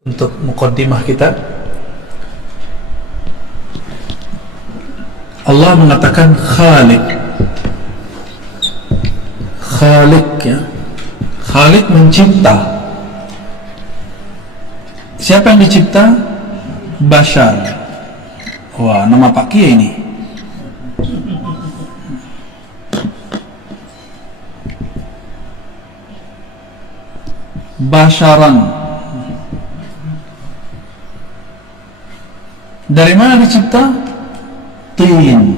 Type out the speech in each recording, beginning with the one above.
Untuk muqaddimah kita, Allah mengatakan Khaliq. Khaliq, ya. Khaliq mencipta. Siapa yang dicipta? Bashar. Wah, nama Pak Kiai ini. Basharan. Dari mana dicipta? Tin.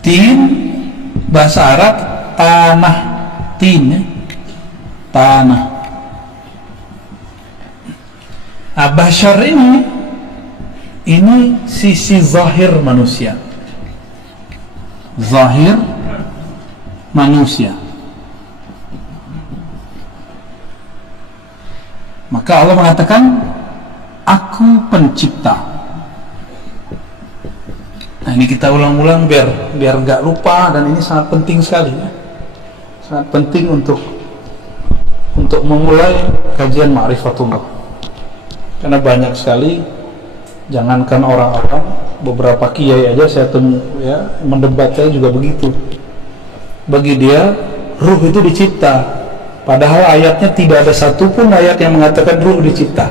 Tin bahasa Arab tanah. Tin, ya. Tanah. Bashar ini sisi zahir manusia. Zahir manusia. Maka Allah mengatakan, aku pencipta. Nah, ini kita ulang-ulang biar nggak lupa, dan ini sangat penting sekali, ya. Sangat penting untuk memulai kajian Ma'rifatullah. Karena banyak sekali, jangankan orang-orang, beberapa kiai aja saya temui, ya, mendebatnya juga begitu. Bagi dia, ruh itu dicipta. Padahal ayatnya tidak ada satupun ayat yang mengatakan ruh dicipta.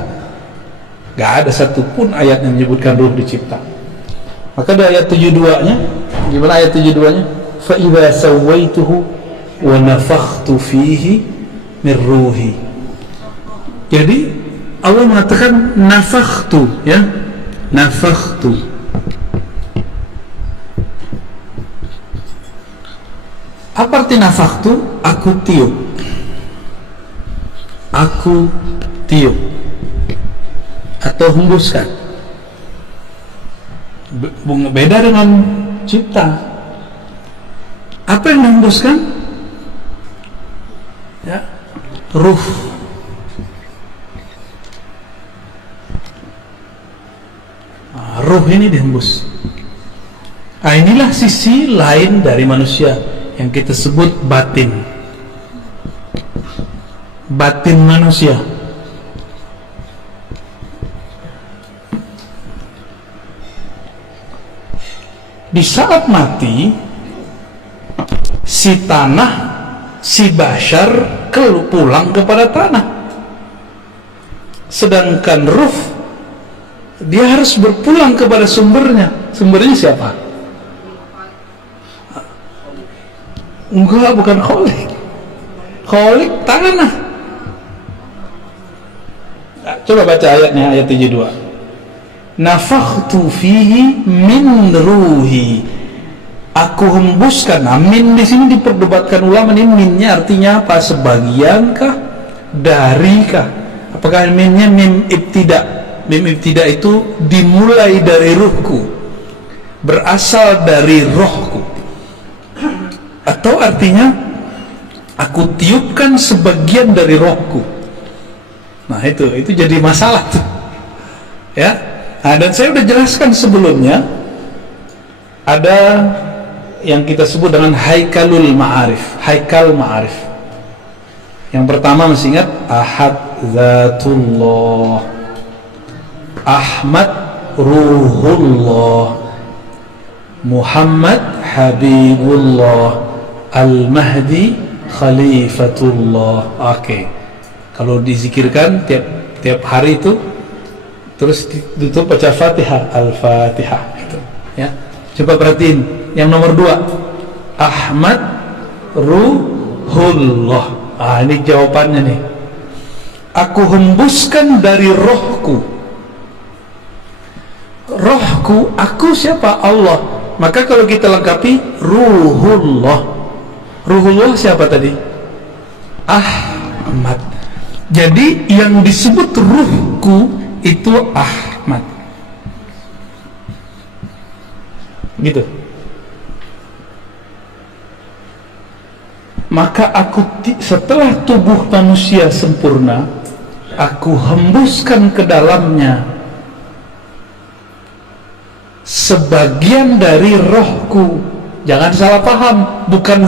Gak ada satupun ayat yang menyebutkan ruh dicipta. Maka di ayat 72-nya, gimana ayat 72-nya? Fa idza sawaituhu wa nafakhtu fihi min ruhi. Jadi Allah mengatakan nafakhtu, ya. Nafakhtu. Apa arti nafakhtu? Aku tiup. Aku tiup atau hembuskan. Beda dengan cipta. Apa yang dihembuskan? Ya, ruh. Ruh ini dihembus. Inilah sisi lain dari manusia yang kita sebut batin. Batin manusia. Di saat mati, si tanah, si bashar pulang kepada tanah. Sedangkan ruh, dia harus berpulang kepada sumbernya. Sumbernya siapa? Enggak, bukan Khalik. Khalik tanah. Coba baca ayatnya, ayat 72. Nafakhtu fihi min ruhi. Aku hembuskan. Nah, min di sini diperdebatkan ulama, ini minnya artinya apa? Sebagian kah? Dari kah? Apakah minnya mim ibtida? Mim ibtida itu dimulai dari ruhku, berasal dari rohku. Atau artinya aku tiupkan sebagian dari rohku. Nah, itu jadi masalah tuh. Ya. Nah, dan saya sudah jelaskan sebelumnya, ada yang kita sebut dengan haikalul ma'arif, haikal ma'arif. Yang pertama masih ingat, Ahad Zatullah, Ahmad Ruhullah, Muhammad Habibullah, Al-Mahdi Khalifatullah. Oke. Kalau dizikirkan tiap hari itu, terus ditutup baca Fatihah, Al-Fatihah, gitu, ya. Coba perhatiin yang nomor 2, Ahmad Ruhullah. Ini jawabannya nih. Aku hembuskan dari rohku. Rohku, aku siapa? Allah. Maka kalau kita lengkapi, Ruhullah. Ruhullah siapa tadi? Ahmad. Jadi yang disebut ruhku itu Ahmad, gitu. Maka aku setelah tubuh manusia sempurna, aku hembuskan ke dalamnya sebagian dari rohku. Jangan salah paham, bukan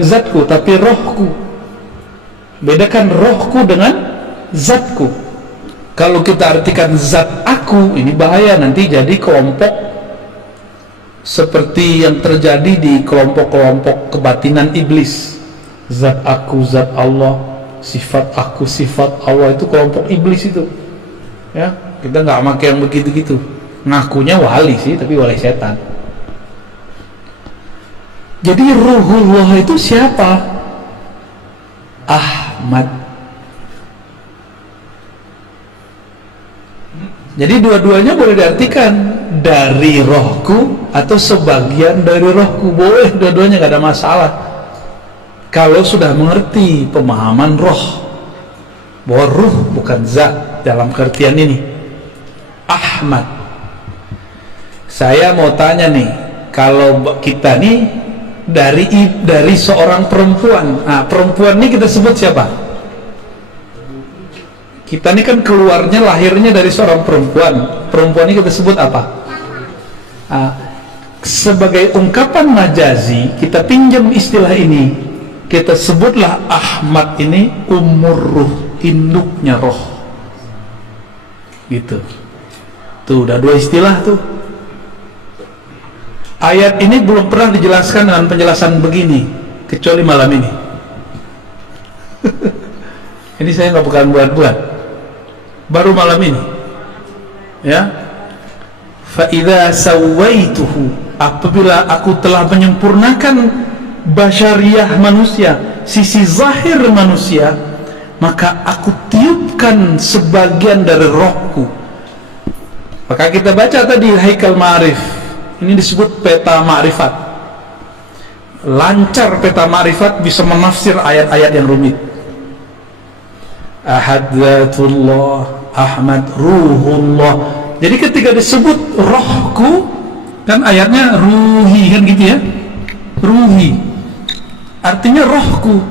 zatku, tapi rohku. Bedakan rohku dengan zatku. Kalau kita artikan zat aku, ini bahaya, nanti jadi kelompok seperti yang terjadi di kelompok-kelompok kebatinan iblis. Zat aku, zat Allah, sifat aku, sifat Allah, itu kelompok iblis itu. Ya, kita nggak pakai yang begitu-gitu. Ngakunya wali sih, tapi wali setan. Jadi ruhullah itu siapa? Ahmad. Jadi dua-duanya boleh diartikan dari rohku atau sebagian dari rohku, boleh dua-duanya, gak ada masalah kalau sudah mengerti pemahaman roh, bahwa ruh bukan zat dalam pengertian ini. Ahmad, saya mau tanya nih, kalau kita nih dari seorang perempuan, nah perempuan ini kita sebut siapa? Kita ini kan keluarnya, lahirnya dari seorang perempuan. Perempuan ini kita sebut apa? Sebagai ungkapan majazi, kita pinjam istilah ini, kita sebutlah Ahmad ini umur ruh, induknya roh. Gitu. Tuh, udah dua istilah tuh. Ayat ini belum pernah dijelaskan dengan penjelasan begini, kecuali malam ini. Ini saya nggak bukan buat-buat, baru malam ini. Ya, faidza sawaituhu, apabila aku telah menyempurnakan basyariah manusia, sisi zahir manusia, maka aku tiupkan sebagian dari rohku. Maka kita baca tadi Haikal Ma'arif, ini disebut peta ma'rifat. Lancar peta ma'rifat bisa menafsir ayat-ayat yang rumit. Ahad Zatullah, Ahmad Ruhullah. Jadi ketika disebut rohku, kan ayatnya ruhi, kan gitu ya, ruhi artinya rohku.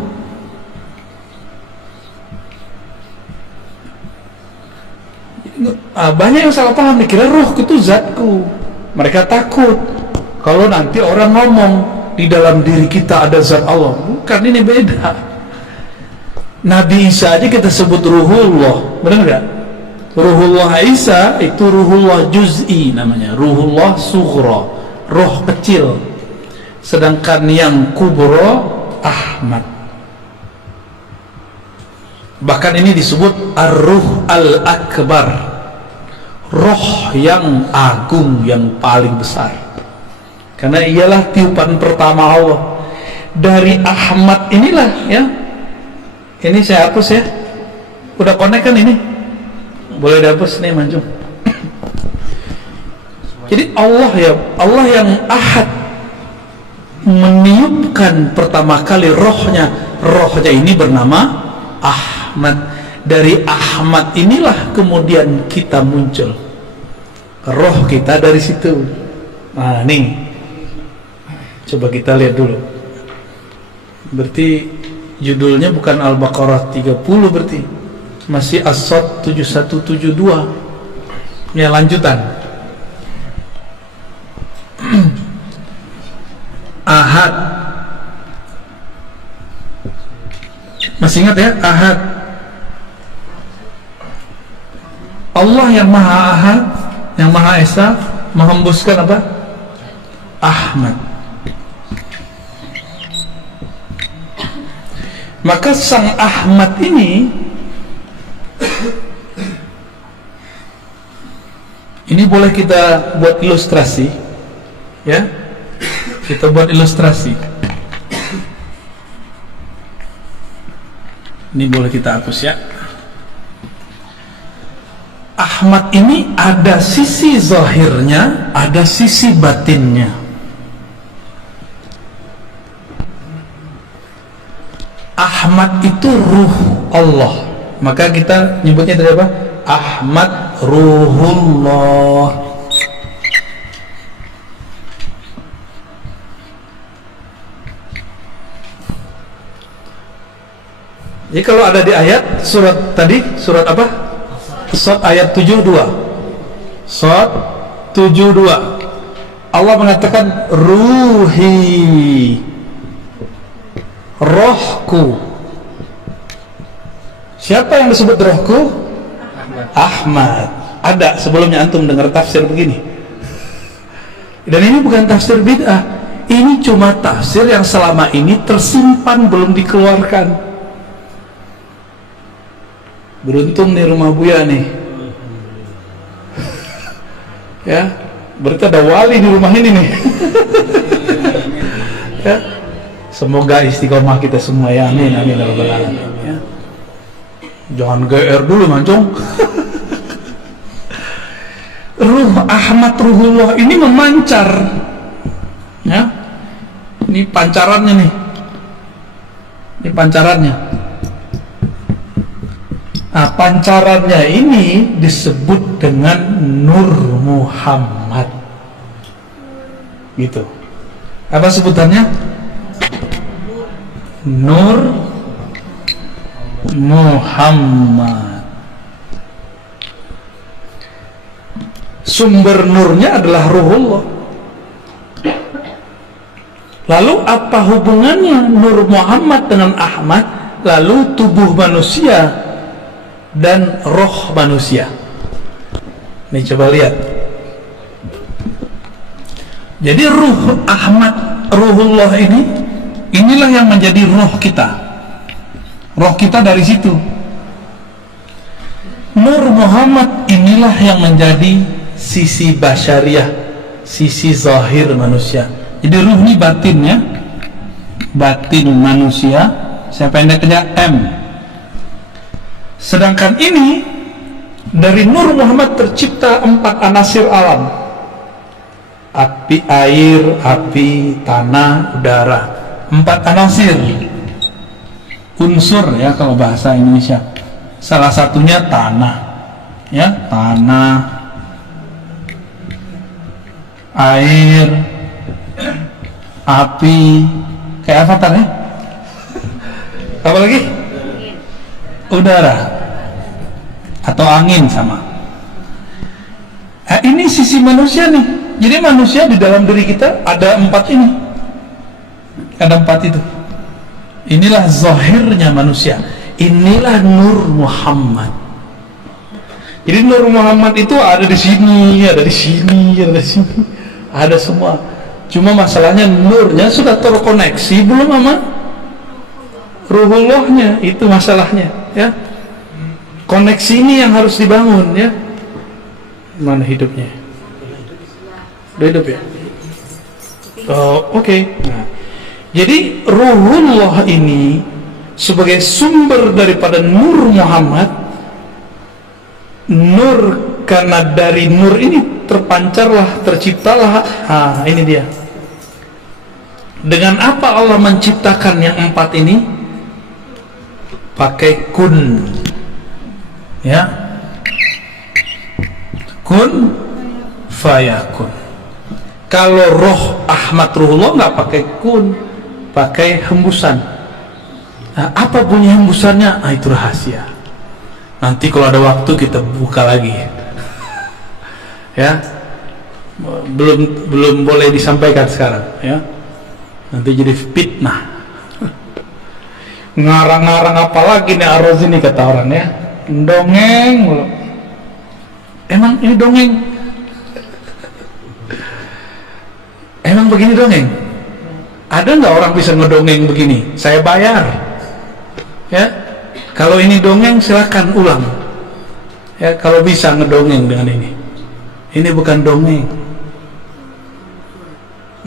Banyak yang salah paham, dikira rohku itu zatku. Mereka takut kalau nanti orang ngomong di dalam diri kita ada zat Allah. Bukan, ini beda. Nabi Isa aja kita sebut ruhullah, benar nggak? Ruhullah Isa itu ruhullah juz'i namanya, ruhullah sughra, roh kecil. Sedangkan yang kubro Ahmad. Bahkan ini disebut ar-ruh al-akbar, roh yang agung, yang paling besar, karena ialah tiupan pertama Allah. Dari Ahmad inilah ya, ini saya hapus ya, udah connect kan ini, boleh dihapus nih Manjung. Jadi Allah ya, Allah yang ahad meniupkan pertama kali rohnya. Rohnya ini bernama Ahmad. Dari Ahmad inilah kemudian kita muncul, roh kita dari situ. Nah nih, coba kita lihat dulu. Berarti judulnya bukan Al-Baqarah 30, berarti masih As-Sadd 7172. Ya, lanjutan. Ahad, masih ingat ya? Ahad, Allah yang Maha Ahad, yang Maha Esa, menghembuskan apa? Ahmad. Maka sang Ahmad ini boleh kita buat ilustrasi ya, kita buat ilustrasi. Ini boleh kita hapus ya. Ahmad ini ada sisi zahirnya, ada sisi batinnya. Ahmad itu ruh Allah, maka kita nyebutnya dari apa? Ahmad Ruhullah. Jadi kalau ada di ayat surat tadi, surat apa? Surat ayat 72. Surat 72. Allah mengatakan ruhi, rohku. Siapa yang disebut rohku? Ahmad. Ada sebelumnya antum dengar tafsir begini. Dan ini bukan tafsir bid'ah. Ini cuma tafsir yang selama ini tersimpan belum dikeluarkan. Beruntung nih rumah Buya nih. Ya, berarti ada wali di rumah ini nih. Ya. Semoga istiqomah kita semua ya, amin amin ya rabbal alamin ya. Jangan GR dulu mancung. Ruh Ahmad Ruhullah ini memancar ya. Ini pancarannya nih. Ini pancarannya. Nah, pancarannya ini disebut dengan Nur Muhammad. Gitu. Apa sebutannya? Nur Muhammad. Sumber nurnya adalah Ruhullah. Lalu apa hubungannya Nur Muhammad dengan Ahmad? Lalu tubuh manusia dan roh manusia. Nih coba lihat. Jadi ruh Ahmad Ruhullah ini, inilah yang menjadi roh kita. Roh kita dari situ. Nur Muhammad inilah yang menjadi sisi basyariah, sisi zahir manusia. Jadi ruh ini batinnya, batin manusia. Saya pendeknya M. Sedangkan ini dari Nur Muhammad tercipta 4 anasir alam: api, air, api, tanah, udara. 4 anasir unsur ya kalau bahasa Indonesia. Salah satunya tanah ya, tanah, air, api, kayak avatar ya. Apa lagi? Udara atau angin sama. Ini sisi manusia nih. Jadi manusia di dalam diri kita ada 4 ini. Ada 4 itu. Inilah zahirnya manusia. Inilah Nur Muhammad. Jadi Nur Muhammad itu ada di sini, ada di sini, ada di sini, ada semua. Cuma masalahnya nurnya sudah terkoneksi belum sama Ruhullahnya, itu masalahnya ya. Koneksi ini yang harus dibangun ya. Mana hidupnya? Udah hidup ya? Oh, oke. Nah, jadi Ruhullah ini sebagai sumber daripada Nur Muhammad. Nur, karena dari nur ini terpancarlah, terciptalah. Ini dia. Dengan apa Allah menciptakan yang 4 ini? Pakai kun ya, kun fayakun. Kalau roh Ahmad Ruhullah nggak pakai kun, pakai hembusan. Nah, apa bunyi hembusannya? Itu rahasia. Nanti kalau ada waktu kita buka lagi ya. Belum boleh disampaikan sekarang ya, nanti jadi fitnah. Ngarang-ngarang apa lagi nih Ar-Razi ini, kata orang ya, dongeng mulu. Emang ini dongeng? Emang begini dongeng? Ada nggak orang bisa ngedongeng begini? Saya bayar ya. Kalau ini dongeng silakan ulang ya, kalau bisa ngedongeng dengan ini. Ini bukan dongeng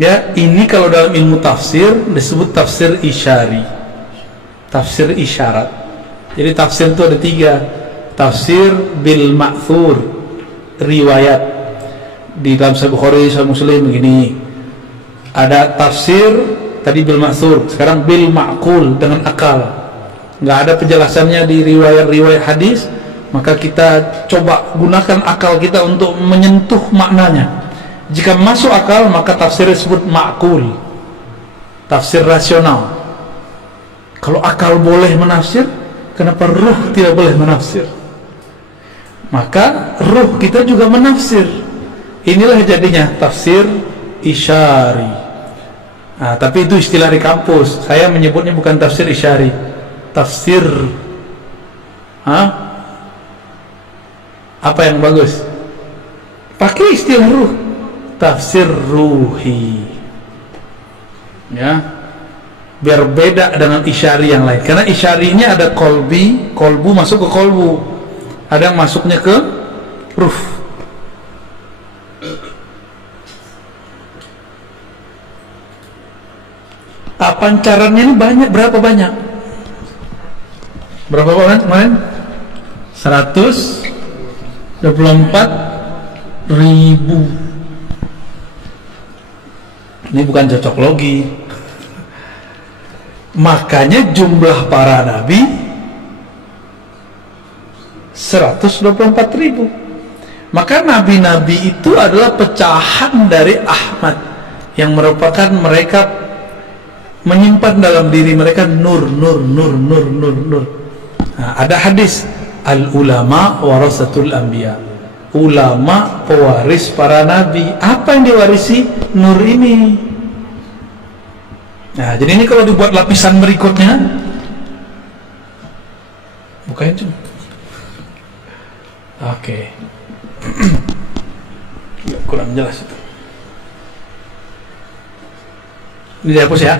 ya. Ini kalau dalam ilmu tafsir disebut tafsir isyari, tafsir isyarat. Jadi tafsir itu ada 3. Tafsir bil ma'thur, riwayat di dalam Sahih Bukhari, Sahih Muslim begini. Ada tafsir tadi bil ma'thur, sekarang bil ma'qul, dengan akal. Nggak ada penjelasannya di riwayat-riwayat hadis, maka kita coba gunakan akal kita untuk menyentuh maknanya. Jika masuk akal, maka tafsir disebut ma'qul, tafsir rasional. Kalau akal boleh menafsir, kenapa ruh tidak boleh menafsir? Maka ruh kita juga menafsir. Inilah jadinya tafsir isyari. Nah, tapi itu istilah di kampus. Saya menyebutnya bukan tafsir isyari, tafsir Hah? Apa yang bagus? Pakai istilah ruh, tafsir ruhi, ya, biar beda dengan isyari yang lain. Karena isyari ini ada kolbu masuk ke kolbu, ada yang masuknya ke ruh. Pancarannya ini banyak. Berapa banyak kemarin? 124.000. Ini bukan cocok logi. Makanya jumlah para nabi 124.000. Maka nabi-nabi itu adalah pecahan dari Ahmad, yang merupakan mereka menyimpan dalam diri mereka nur. Nah, ada hadis, al ulama warasatul anbiya, ulama pewaris para nabi. Apa yang diwarisi? Nur ini. Nah, jadi ini kalau dibuat lapisan berikutnya, bukain cuma. Oke. Kurang jelas itu. Ini dihapus ya.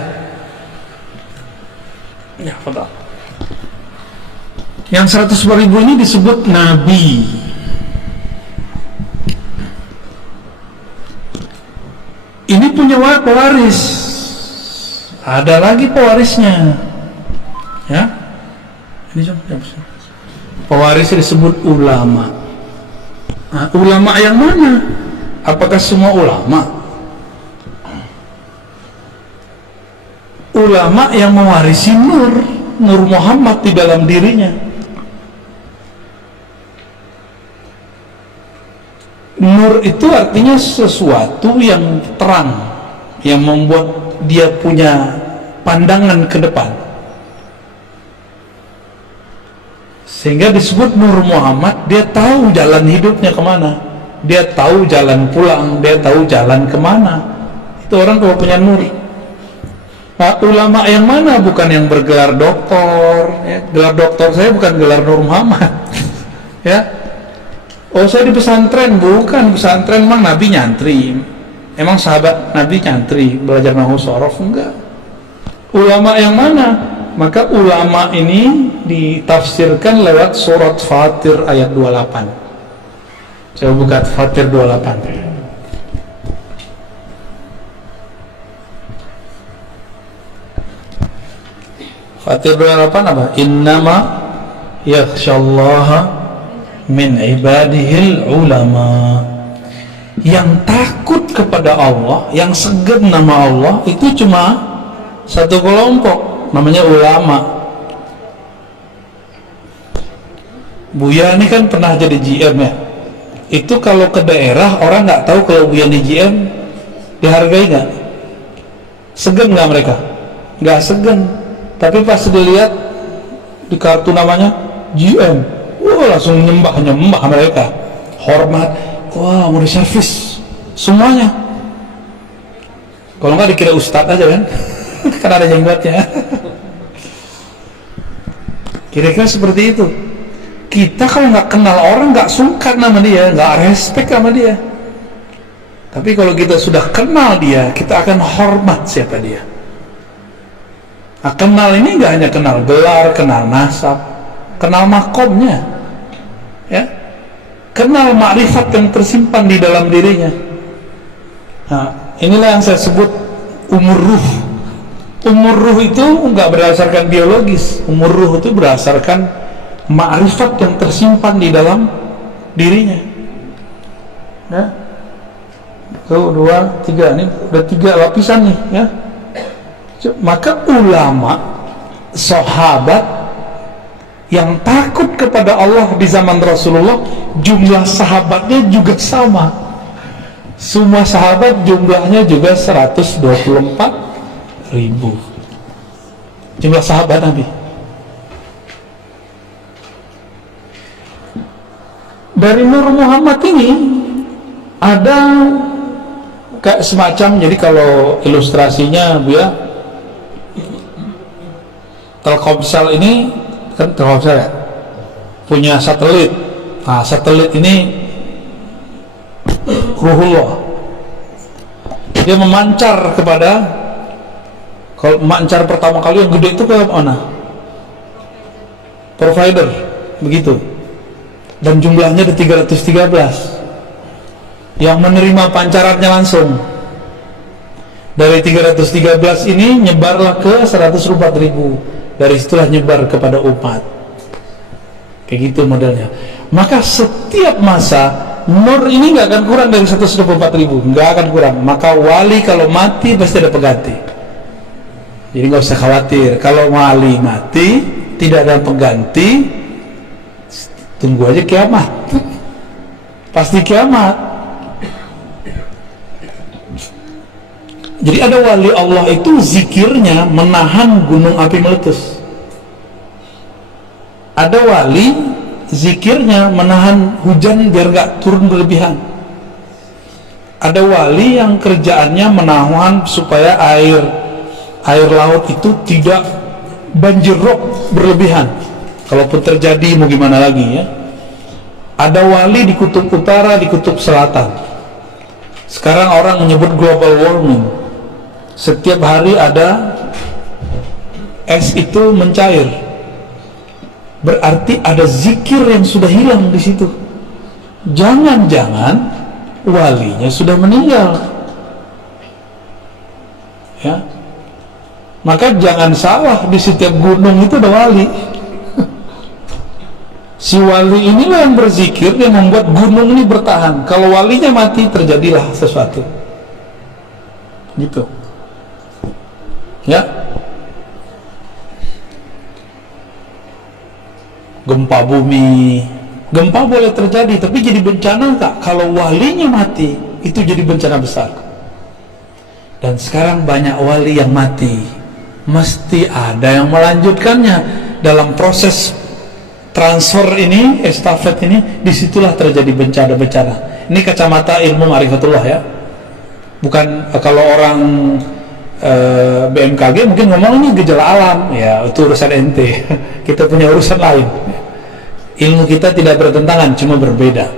Ya, fadal. Yang 100.000 ini disebut nabi. Ini punya pewaris. Ada lagi pewarisnya. Ya. Ini coba. Pewarisnya disebut ulama. Nah, ulama yang mana? Apakah semua ulama? Ulama yang mewarisi nur Muhammad di dalam dirinya. Nur itu artinya sesuatu yang terang, yang membuat dia punya pandangan ke depan, sehingga disebut Nur Muhammad. Dia tahu jalan hidupnya kemana, dia tahu jalan pulang, dia tahu jalan kemana. Itu orang kalau punya nur. Nah, ulama yang mana? Bukan yang bergelar doktor, ya. Gelar doktor saya bukan gelar Nur Muhammad. Ya. Oh, saya di pesantren. Bukan pesantren, memang Nabi nyantri. Emang sahabat Nabi nyantri belajar nahwu shorof? Enggak. Ulama yang mana? Maka ulama ini ditafsirkan lewat surat Fatir ayat 28. Saya buka Fatir 28. Fatir 28 apa? Innama yakhsyallaha min ibadihil ulama. Yang takut kepada Allah, yang segan nama Allah, itu cuma satu kelompok, namanya ulama. Buya ini kan pernah jadi GM ya. Itu kalau ke daerah orang nggak tahu kalau Buya di GM, dihargai nggak? Segan nggak mereka? Nggak segan. Tapi pas dilihat di kartu namanya GM, wah langsung nyembah mereka, hormat, wah mau diservis semuanya. Kalau nggak dikira ustadz aja kan, karena ada jenggotnya. Kira-kira seperti itu. Kita kalau nggak kenal orang nggak sungkan sama dia, nggak respect sama dia. Tapi kalau kita sudah kenal dia, kita akan hormat siapa dia. Nah, kenal ini nggak hanya kenal gelar, kenal nasab, kenal makomnya, ya, kenal makrifat yang tersimpan di dalam dirinya. Nah, inilah yang saya sebut umur ruh. Umur ruh itu nggak berdasarkan biologis. Umur ruh itu berdasarkan makrifat yang tersimpan di dalam dirinya. Ya, tuh 2, 3, ini udah 3 lapisan nih, ya. Maka ulama, sahabat yang takut kepada Allah di zaman Rasulullah, jumlah sahabatnya juga sama. Semua sahabat jumlahnya juga 124.000. Jumlah sahabat Nabi. Dari Nur Muhammad ini ada kayak semacam, jadi kalau ilustrasinya Bu ya, Telkomsel ini kan Telkomsel ya, punya satelit. Nah, satelit ini ruhullah. Dia memancar kepada, kalau memancar pertama kali yang gede itu ke mana? Provider, begitu. Dan jumlahnya ada 313 yang menerima pancarannya langsung. Dari 313 ini nyebarlah ke 104.000. Dari situlah nyebar kepada umat. Kayak gitu modelnya. Maka setiap masa nur ini nggak akan kurang dari 124.000, nggak akan kurang. Maka wali kalau mati pasti ada pengganti. Jadi nggak usah khawatir. Kalau wali mati tidak ada pengganti, tunggu aja kiamat. Pasti kiamat. Jadi ada wali Allah itu zikirnya menahan gunung api meletus. Ada wali zikirnya menahan hujan biar gak turun berlebihan. Ada wali yang kerjaannya menahan supaya air laut itu tidak banjir rob berlebihan. Kalaupun terjadi mau gimana lagi ya. Ada wali di kutub utara, di kutub selatan. Sekarang orang menyebut global warming. Setiap hari ada es itu mencair. Berarti ada zikir yang sudah hilang di situ. Jangan-jangan walinya sudah meninggal. Ya. Maka jangan salah, di setiap gunung itu ada wali. Si wali inilah yang berzikir yang membuat gunung ini bertahan. Kalau walinya mati terjadilah sesuatu. Gitu. Ya. Gempa bumi, gempa boleh terjadi, tapi jadi bencana enggak? Kalau walinya mati, itu jadi bencana besar. Dan sekarang banyak wali yang mati, mesti ada yang melanjutkannya. Dalam proses transfer ini, estafet ini, disitulah terjadi bencana-bencana. Ini kacamata ilmu ma'rifatullah ya. Bukan kalau orang BMKG mungkin ngomong ini gejala alam, ya itu urusan ente. Kita punya urusan lain. Ilmu kita tidak bertentangan, cuma berbeda.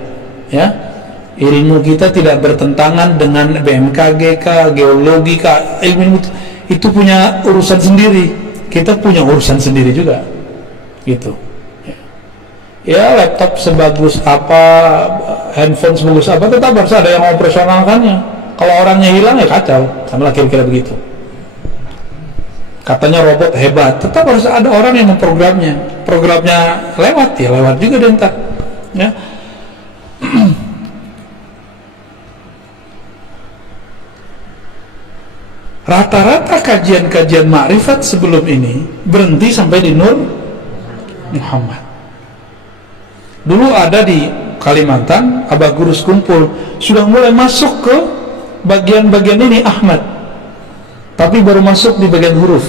Ya, ilmu kita tidak bertentangan dengan BMKG kah, geologi kah, ilmu itu punya urusan sendiri. Kita punya urusan sendiri juga, gitu. Ya, laptop sebagus apa, handphone sebagus apa, tetap harus ada yang operasionalkannya. Kalau orangnya hilang ya kacau, sama lah kira-kira begitu. Katanya robot hebat, tetap harus ada orang yang memprogramnya. Programnya lewat ya lewat juga deh ntar. Ya. Rata-rata kajian-kajian ma'rifat sebelum ini berhenti sampai di Nur Muhammad. Dulu ada di Kalimantan, Abah Gurus kumpul, sudah mulai masuk ke bagian-bagian ini Ahmad, tapi baru masuk di bagian huruf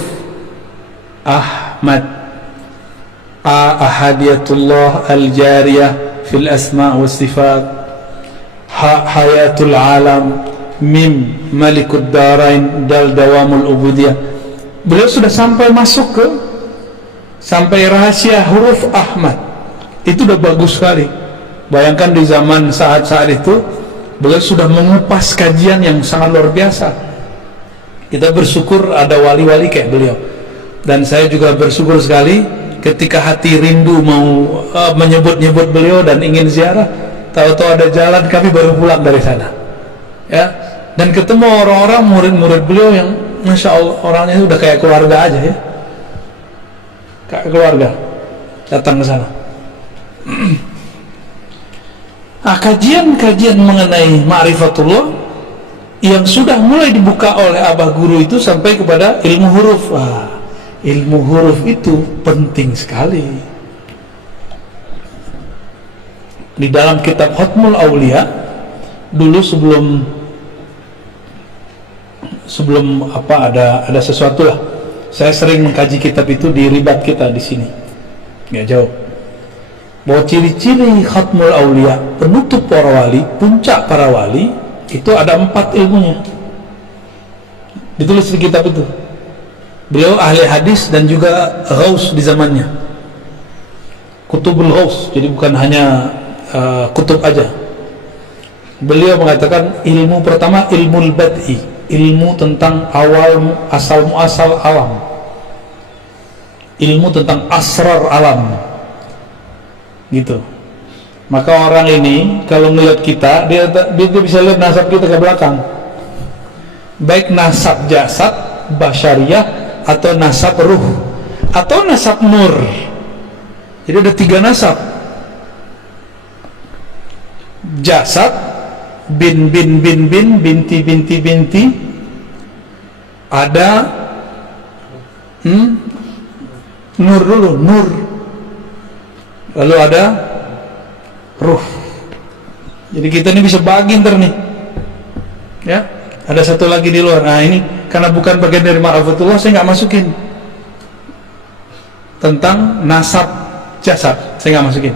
Ahmad, ahadiyatullah al-jariyah fil asma' wa sifat, hayatul alam, mim malikud darain, dal dawamul ubudiyah. Beliau sudah sampai masuk ke sampai rahasia huruf Ahmad. Itu udah bagus sekali. Bayangkan di zaman saat-saat itu beliau sudah mengupas kajian yang sangat luar biasa. Kita bersyukur ada wali-wali kayak beliau. Dan saya juga bersyukur sekali ketika hati rindu mau menyebut-nyebut beliau dan ingin ziarah, tahu-tahu ada jalan, kami baru pulang dari sana. Ya, dan ketemu orang-orang murid-murid beliau yang Masya Allah orangnya udah kayak keluarga aja ya. Kayak keluarga datang ke sana. Nah, kajian-kajian mengenai ma'rifatullah yang sudah mulai dibuka oleh Abah Guru itu sampai kepada ilmu huruf. Wah, ilmu huruf itu penting sekali. Di dalam kitab Khatmul Aulia dulu sebelum apa ada sesuatu lah. Saya sering mengkaji kitab itu di ribat kita di sini. Nggak jauh. Bahwa ciri-ciri Khatmul Aulia, penutup para wali, puncak para wali, itu ada 4 ilmunya. Ditulis di kitab itu. Beliau ahli hadis dan juga ghaus di zamannya. Kutubul Ghaus, jadi bukan hanya kutub aja. Beliau mengatakan ilmu pertama ilmu bad'i, ilmu tentang awal asal muasal alam, ilmu tentang asrar alam, gitu. Maka orang ini kalau melihat kita, dia bisa lihat nasab kita ke belakang, baik nasab jasad basyariah atau nasab ruh atau nasab nur. Jadi ada 3 nasab: jasad, bin binti binti, ada nur dulu, nur, lalu ada ruh. Jadi kita ini bisa bagi ntar nih, ya. Ada satu lagi di luar. Nah ini karena bukan bagian dari ma'rifatullah, saya nggak masukin tentang nasab jasad, saya nggak masukin.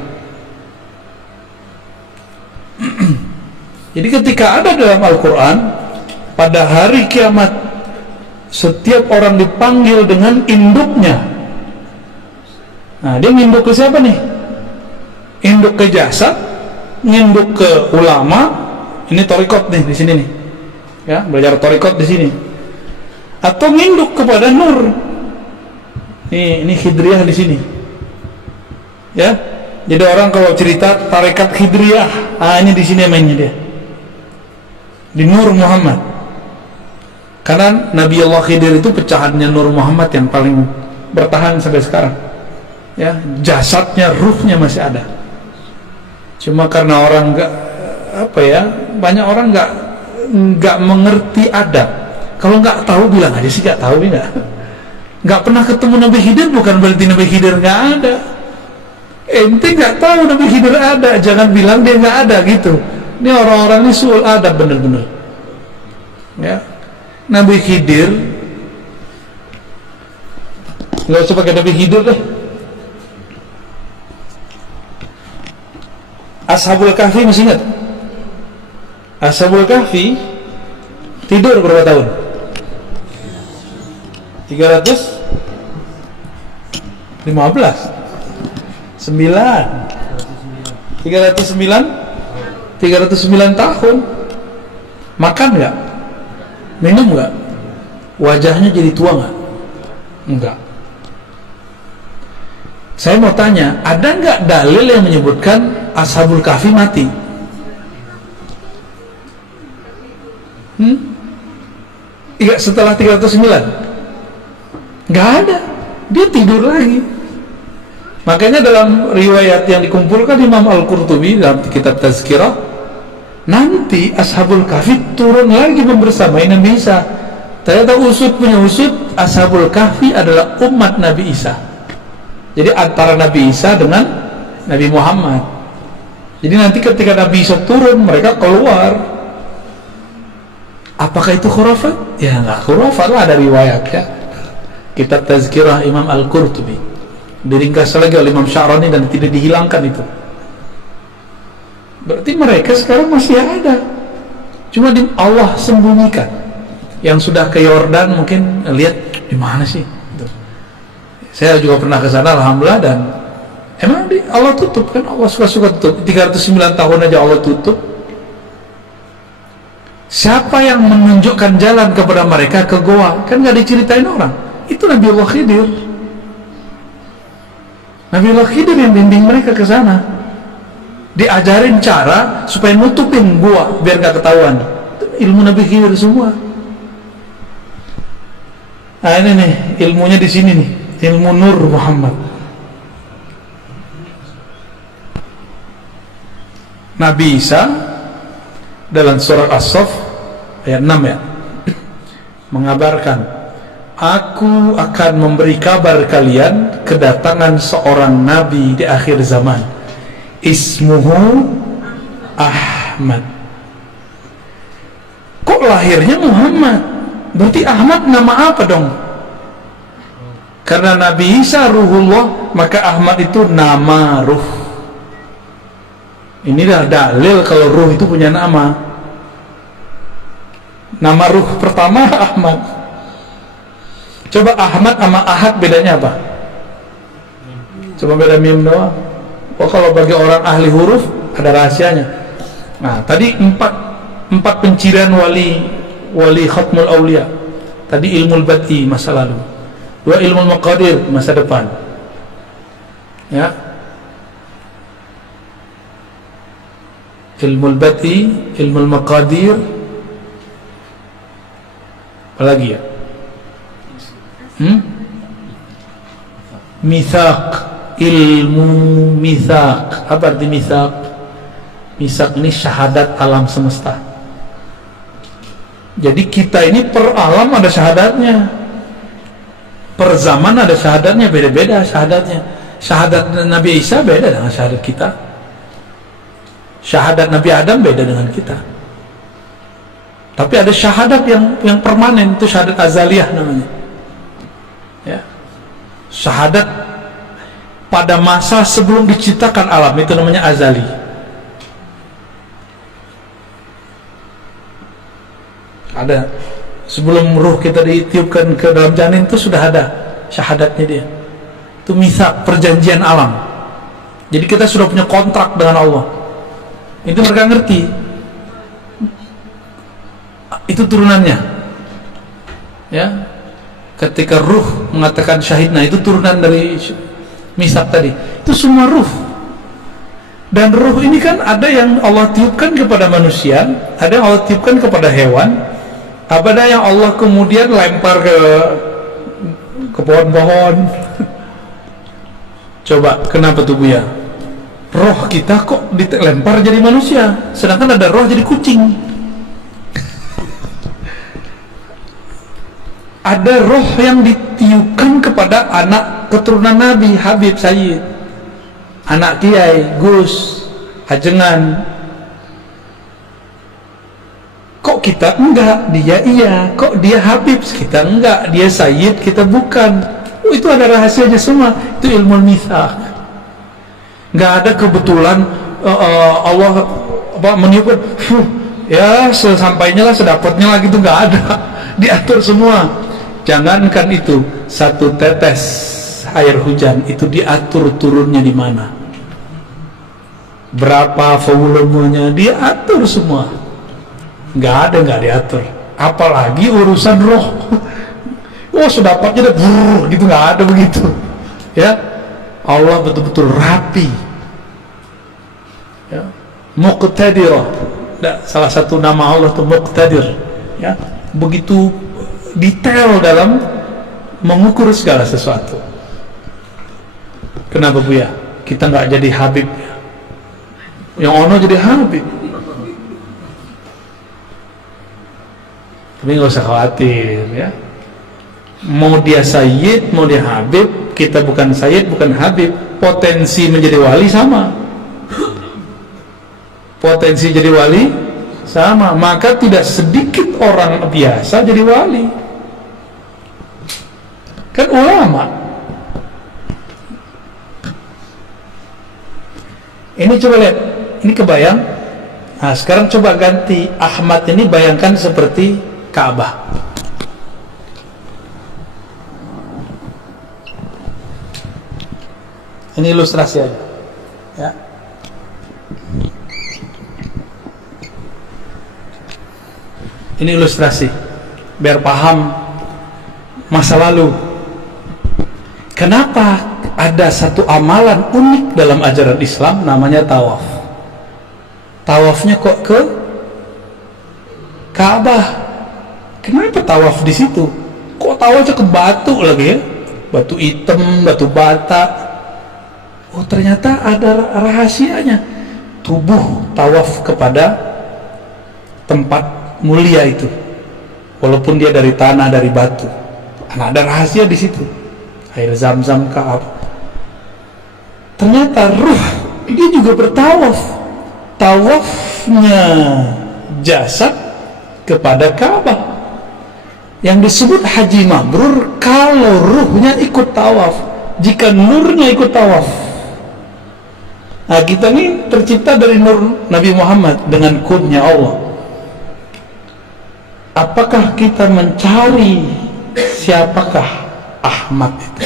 Jadi ketika ada dalam Al-Quran, pada hari kiamat setiap orang dipanggil dengan induknya. Nah, dia nginduk ke siapa nih? Induk ke jasad, nginduk ke ulama. Ini torikot nih di sini nih, ya, belajar torikot di sini. Atau nginduk kepada nur. Ini Khidriyah di sini, ya. Jadi orang kalau cerita tarekat Khidriyah, ini di sini mainnya dia, di Nur Muhammad. Karena Nabi Allah Khidir itu pecahannya Nur Muhammad yang paling bertahan sampai sekarang, ya. Jasadnya, ruhnya masih ada. Cuma karena orang banyak orang nggak mengerti adab. Kalau nggak tahu bilang aja sih nggak tahu, nggak pernah ketemu Nabi Khidir bukan berarti Nabi Khidir nggak ada. Ente nggak tahu Nabi Khidir ada, jangan bilang dia nggak ada gitu. Ini orang-orang ini suul adab bener-bener, ya. Nabi Khidir nggak usah pakai Nabi Khidir deh. Ashabul Kahfi masih ingat? Ashabul Kahfi tidur berapa tahun? 309 tahun. Makan nggak? Minum nggak? Wajahnya jadi tua nggak? Enggak. Saya mau tanya, ada nggak dalil yang menyebutkan Ashabul Kahfi mati? Iya, setelah 309 nggak ada, dia tidur lagi. Makanya dalam riwayat yang dikumpulkan Imam Al-Qurtubi dalam kitab Tazkirah, nanti Ashabul Kahfi turun lagi membersamai Nabi Isa. Ternyata usut punya usut, Ashabul Kahfi adalah umat Nabi Isa. Jadi antara Nabi Isa dengan Nabi Muhammad. Jadi nanti ketika Nabi Isa turun, mereka keluar. Apakah itu khurafat? Ya nggak khurafat lah, ada riwayat, ya. Kitab Tazkirah Imam Al-Qurtubi diringkas lagi oleh Imam Sya'rani dan tidak dihilangkan itu. Berarti mereka sekarang masih ada, cuma Allah sembunyikan. Yang sudah ke Yordan mungkin lihat di mana sih gitu. Saya juga pernah ke sana alhamdulillah, dan emang Allah tutup kan, Allah suka-suka tutup. 309 tahun aja Allah tutup. Siapa yang menunjukkan jalan kepada mereka ke goa? Kan nggak diceritain orang. Itu Nabi Allah Khidir. Nabi Allah Khidir yang bimbing mereka ke sana. Diajarin cara supaya nutupin gua biar nggak ketahuan. Itu ilmu Nabi Khidir semua. Nah ini nih ilmunya di sini nih, ilmu Nur Muhammad. Nabi Isa dalam surat As-Saff ayat 6 ya, mengabarkan, aku akan memberi kabar kalian kedatangan seorang nabi di akhir zaman, ismuhu Ahmad. Kok lahirnya Muhammad? Berarti Ahmad nama apa dong? Karena Nabi Isa ruhullah, maka Ahmad itu nama ruh. Inilah dalil kalau ruh itu punya nama. Nama ruh pertama Ahmad. Coba Ahmad sama Ahad bedanya apa? Coba beda mim doang. Oh, kalau bagi orang ahli huruf ada rahasianya. Nah, tadi empat pencirian wali khatmul aulia. Tadi ilmu bati masa lalu, 2 ilmu maqadir masa depan. Ya. Ilmu bati, ilmu maqadir, apa lagi ya? Mitsaq, ilmu mitsaq. Apa arti mitsaq? Mitsaq ini syahadat alam semesta. Jadi kita ini per alam ada syahadatnya, per zaman ada syahadatnya, beda-beda syahadatnya. Syahadat Nabi Isa beda dengan syahadat kita, syahadat Nabi Adam beda dengan kita. Tapi ada syahadat yang permanen, itu syahadat azaliyah namanya. Ya. Syahadat pada masa sebelum diciptakan alam, itu namanya azali. Ada sebelum ruh kita ditiupkan ke dalam janin itu sudah ada syahadatnya dia. Itu mitsaq, perjanjian alam. Jadi kita sudah punya kontrak dengan Allah. Itu mereka ngerti. Itu turunannya. Ya. Ketika ruh mengatakan syahidna, itu turunan dari mitsaq tadi. Itu semua ruh. Dan ruh ini kan ada yang Allah tiupkan kepada manusia, ada yang Allah tiupkan kepada hewan, ada yang Allah kemudian lempar ke pohon-pohon. Coba, kenapa tuh Buya? Roh kita kok dilempar jadi manusia, sedangkan ada roh jadi kucing. Ada roh yang ditiupkan kepada anak keturunan Nabi, Habib Sayyid, anak Kiai, Gus, Ajengan. Kok kita enggak, dia iya. Kok dia Habib, kita enggak. Dia Sayyid, kita bukan. Oh, itu ada rahasianya semua. Itu ilmu mitsaq. Enggak ada kebetulan Allah meniupkan, ya sesampainya lah, sedapatnya lah gitu, enggak ada. Diatur semua. Jangankan itu, satu tetes air hujan itu diatur turunnya di mana, berapa volumenya, diatur semua. Nggak diatur. Apalagi urusan roh. Oh, sedapatnya udah gitu, nggak ada begitu. Ya, Allah betul-betul rapi. Ya, Muqtadir. Salah satu nama Allah itu Muqtadir. Ya, begitu detail dalam mengukur segala sesuatu. Kenapa Buya? Kita nggak jadi Habib ya? Yang ono jadi Habib. Tapi nggak usah khawatir ya. Mau dia Sayyid, mau dia Habib, kita bukan Sayyid, bukan Habib, potensi menjadi wali sama. Potensi jadi wali sama. Maka tidak sedikit orang biasa jadi wali. Kan ulama. Ini coba lihat, ini kebayang. Nah, sekarang coba ganti Ahmad ini, bayangkan seperti Ka'bah. Ini ilustrasi aja, ya. Ini ilustrasi biar paham masa lalu. Kenapa ada satu amalan unik dalam ajaran Islam namanya tawaf? Tawafnya kok ke Ka'bah? Kenapa tawaf di situ? Kok tawafnya ke batu lagi ya? Batu hitam, batu bata. Oh, ternyata ada rahasianya. Tubuh tawaf kepada tempat mulia itu, walaupun dia dari tanah, dari batu. Nah, ada rahasia di situ. Air zam-zam Ka'bah. Ternyata ruh dia juga bertawaf. Tawafnya jasad kepada Ka'bah. Yang disebut haji mabrur kalau ruhnya ikut tawaf, jika nurnya ikut tawaf. Nah, kita ini tercipta dari nur Nabi Muhammad dengan kunnya Allah. Apakah kita mencari siapakah Ahmad itu?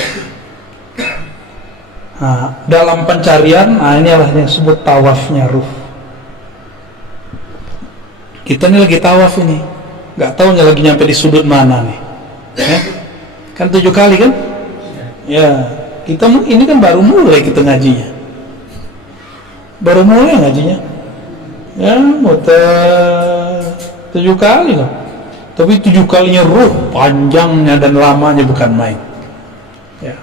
Nah, dalam pencarian, inilah yang disebut tawafnya ruh. Kita ini lagi tawaf ini, nggak tahu lagi nyampe di sudut mana nih, ya? Kan 7 kali kan? Ya, kita ini kan baru mulai kita ngajinya, baru mulai ngajinya, ya muter 7 kali loh. Tapi 7 kalinya ruh, panjangnya dan lamanya bukan main, ya.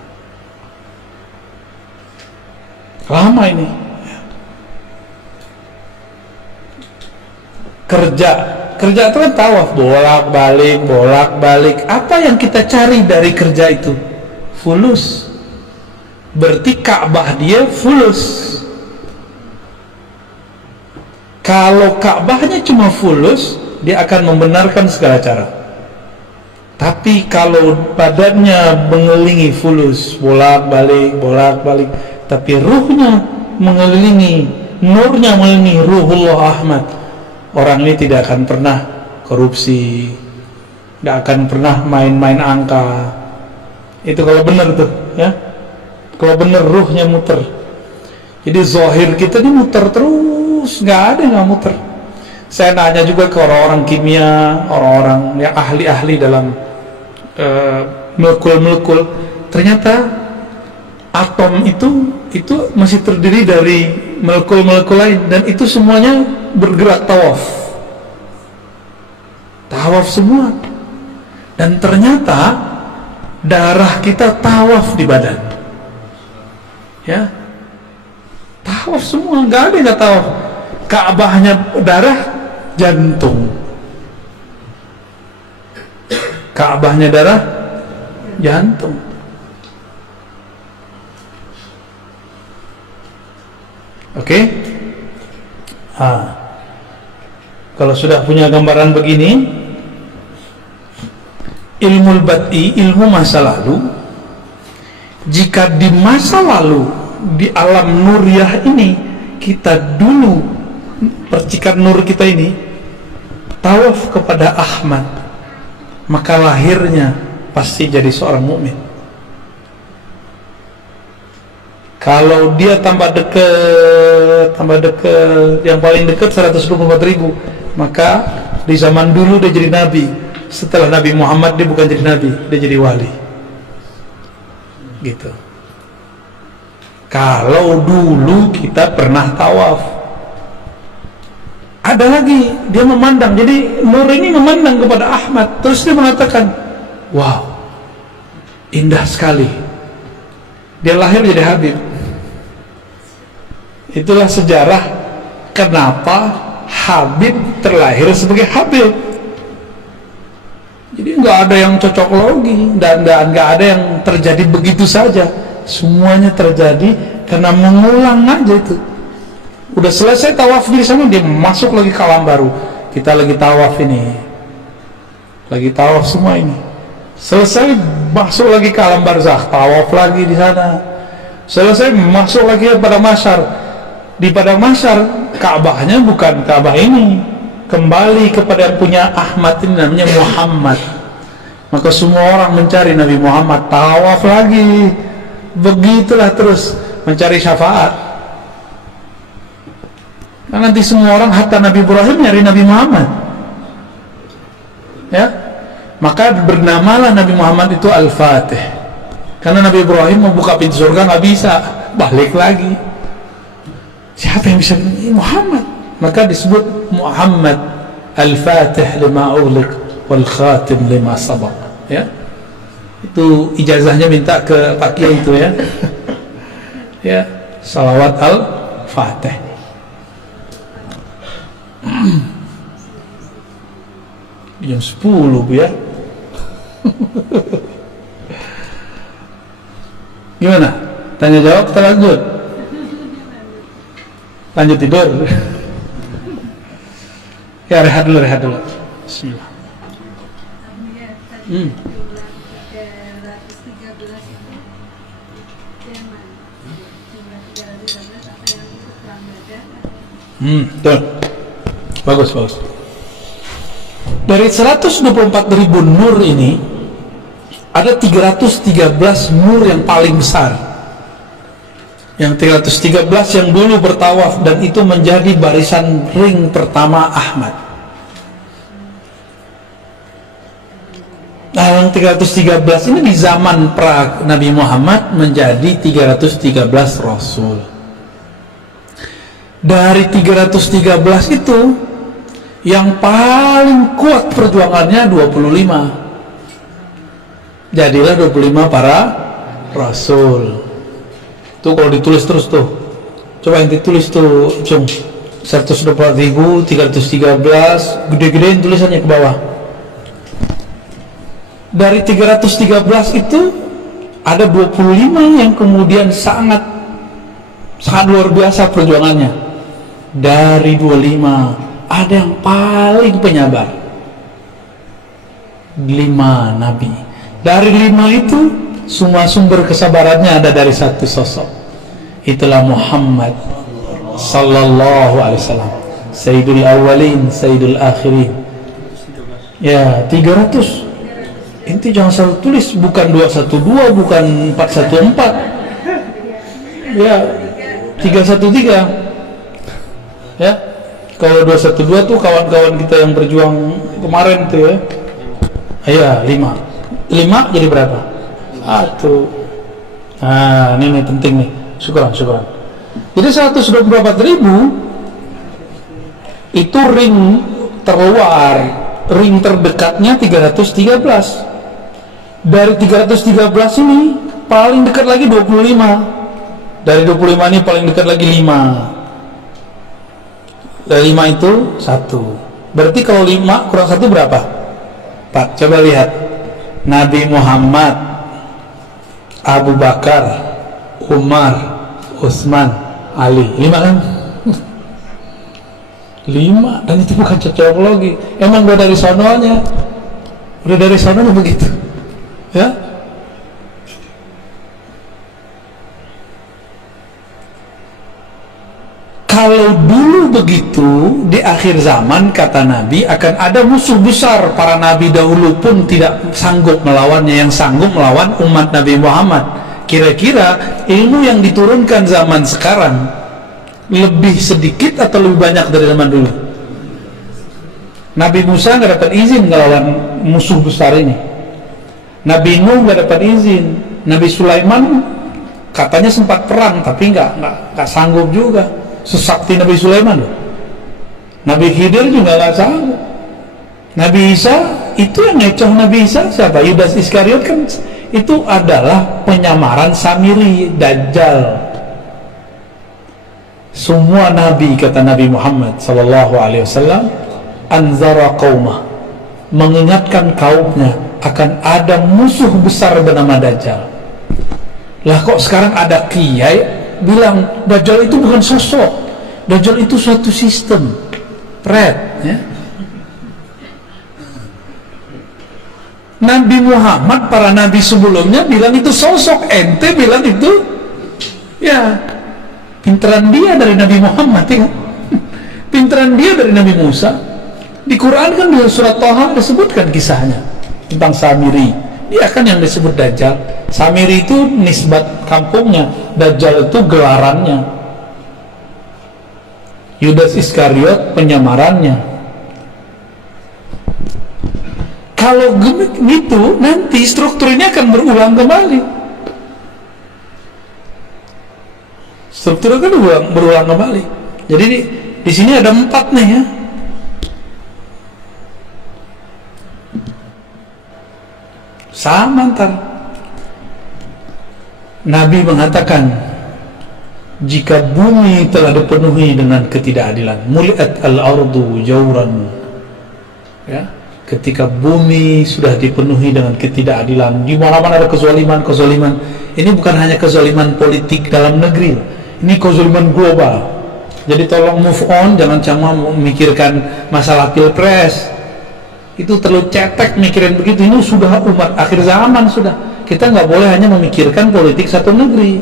Lama ini. Kerja itu kan tawaf, bolak balik. Apa yang kita cari dari kerja itu? Fulus. Berarti Ka'bah dia fulus. Kalau Ka'bahnya cuma fulus, dia akan membenarkan segala cara. Tapi kalau badannya mengelilingi fulus, bolak balik, tapi ruhnya mengelilingi, nurnya mengelilingi Ruhullah Ahmad, orang ini tidak akan pernah korupsi, tidak akan pernah main-main angka. Itu kalau benar tuh, ya. Kalau benar ruhnya muter. Jadi zahir kita ini muter terus, nggak ada yang nggak muter. Saya nanya juga ke orang-orang kimia, orang-orang yang ahli-ahli dalam molekul-molekul, ternyata atom itu masih terdiri dari molekul-molekul lain, dan itu semuanya bergerak tawaf semua. Dan ternyata darah kita tawaf di badan, ya, tawaf semua, nggak ada yang nggak tawaf. Ka'bahnya darah, jantung. Ka'bahnya darah, jantung. Oke? Kalau sudah punya gambaran begini, ilmu bat'i, ilmu masa lalu, jika di masa lalu di alam nuriyah ini kita dulu percikan nur kita ini tawaf kepada Ahmad, maka lahirnya pasti jadi seorang mukmin. Kalau dia tambah dekat, yang paling dekat 124.000, maka di zaman dulu dia jadi nabi. Setelah Nabi Muhammad dia bukan jadi nabi, dia jadi wali. Gitu. Kalau dulu kita pernah tawaf, ada lagi dia memandang. Jadi nur ini memandang kepada Ahmad, terus dia mengatakan, wow, indah sekali. Dia lahir jadi Habib. Itulah sejarah kenapa Habib terlahir sebagai Habib. Jadi nggak ada yang cocok logi, dan nggak ada yang terjadi begitu saja. Semuanya terjadi karena mengulang aja itu. Udah selesai tawaf di sana, dia masuk lagi ke alam baru. Kita lagi tawaf ini, lagi tawaf semua ini. Selesai masuk lagi ke alam barzakh, tawaf lagi di sana. Selesai masuk lagi pada masyar. Di padang masyar, Ka'bahnya bukan Ka'bah ini, kembali kepada yang punya Ahmad ini, namanya Muhammad. Maka semua orang mencari Nabi Muhammad, tawaf lagi, begitulah terus mencari syafaat. Nah, nanti semua orang, hatta Nabi Ibrahim nyari Nabi Muhammad, ya. Maka bernamalah Nabi Muhammad itu Al-Fatih, karena Nabi Ibrahim mau buka pintu surga nggak bisa, balik lagi. Siapa yang bisa bilang Muhammad? Maka disebut Muhammad Al-Fatih lima ughliq wal khatim lima sabaq, ya. Itu ijazahnya minta ke Pak Kiai itu, ya. Ya, salawat Al-Fatih. Jam 10, Bu, ya. Gimana? Tanya jawab kita lanjut. Lanjut tidur. Ya, rehat dulu. Bismillah. Tuh. Bagus. Dari 124.000 nur ini, ada 313 nur yang paling besar. Yang 313 yang dulu bertawaf dan itu menjadi barisan ring pertama Ahmad. Nah, yang 313 ini di zaman pra Nabi Muhammad menjadi 313 Rasul. Dari 313 itu yang paling kuat perjuangannya 25. Jadilah 25 para Rasul. Tuh kalau ditulis terus tuh, coba yang ditulis tuh, cung 124.313, gede-gedein tulisannya ke bawah. Dari 313 itu ada 25 yang kemudian sangat luar biasa perjuangannya. Dari 25 ada yang paling penyabar, 5 nabi. Dari 5 itu semua sumber kesabarannya ada dari satu sosok, itulah Muhammad sallallahu alaihi wasallam, Sayyidul Awwalin, Sayyidul Akhirin. Ya, 300. Inti jangan selalu tulis, bukan 212, bukan 414. Ya, 313. Ya. Kalau 212 tuh kawan-kawan kita yang berjuang kemarin tuh ya. Iya, 5. 5 jadi berapa? 1. Nah, ini penting nih. Syukuran. Jadi 124.000 itu ring terluar, ring terdekatnya 313. Dari 313 ini paling dekat lagi 25. Dari 25 ini paling dekat lagi 5. Dari 5 itu 1. Berarti kalau 5 kurang 1 berapa? 4. Coba lihat. Nabi Muhammad, Abu Bakar, Umar, Utsman, Ali. 5 kan? 5. Dan itu bukan cocok lagi. Emang udah dari sononya. Udah dari sononya begitu. Ya. Kalau dulu begitu, di akhir zaman kata Nabi akan ada musuh besar. Para nabi dahulu pun tidak sanggup melawannya, yang sanggup melawan umat Nabi Muhammad. Kira-kira ilmu yang diturunkan zaman sekarang lebih sedikit atau lebih banyak dari zaman dulu? Nabi Musa nggak dapat izin melawan musuh besar ini. Nabi Nuh nggak dapat izin. Nabi Sulaiman katanya sempat perang tapi nggak sanggup juga. Sesakti Nabi Sulaiman loh. Nabi Khidir juga nggak sanggup. Nabi Isa itu yang ngecoh Nabi Isa siapa? Yudas Iskariot kan itu adalah penyamaran Samiri, Dajjal. Semua nabi kata Nabi Muhammad sallallahu alaihi wasallam anzara qaumah, mengingatkan kaumnya akan ada musuh besar bernama Dajjal. Lah kok sekarang ada kiai bilang Dajjal itu bukan sosok, Dajjal itu suatu sistem ya. Nabi Muhammad, para nabi sebelumnya bilang itu sosok, ente bilang itu ya pinteran dia dari Nabi Muhammad ya. Pinteran dia dari Nabi Musa. Di Quran kan di surat Thaha disebutkan kisahnya tentang Samiri. Dia kan yang disebut Dajjal. Samiri itu nisbat kampungnya, Dajjal itu gelarannya, Yudas Iskariot penyamarannya. Kalau gitu nanti struktur ini akan berulang kembali. Struktur kan berulang kembali. Jadi di sini ada 4 nih ya. Sama ntar Nabi mengatakan jika bumi telah dipenuhi dengan ketidakadilan, muliat al-ardu jawran ya, ketika bumi sudah dipenuhi dengan ketidakadilan, di mana-mana ada kezaliman, ini bukan hanya kezaliman politik dalam negeri, ini kezaliman global. Jadi tolong move on, jangan cuma memikirkan masalah pilpres. Itu terlalu cetek mikirin begitu. Ini sudah umat akhir zaman sudah. Kita nggak boleh hanya memikirkan politik satu negeri.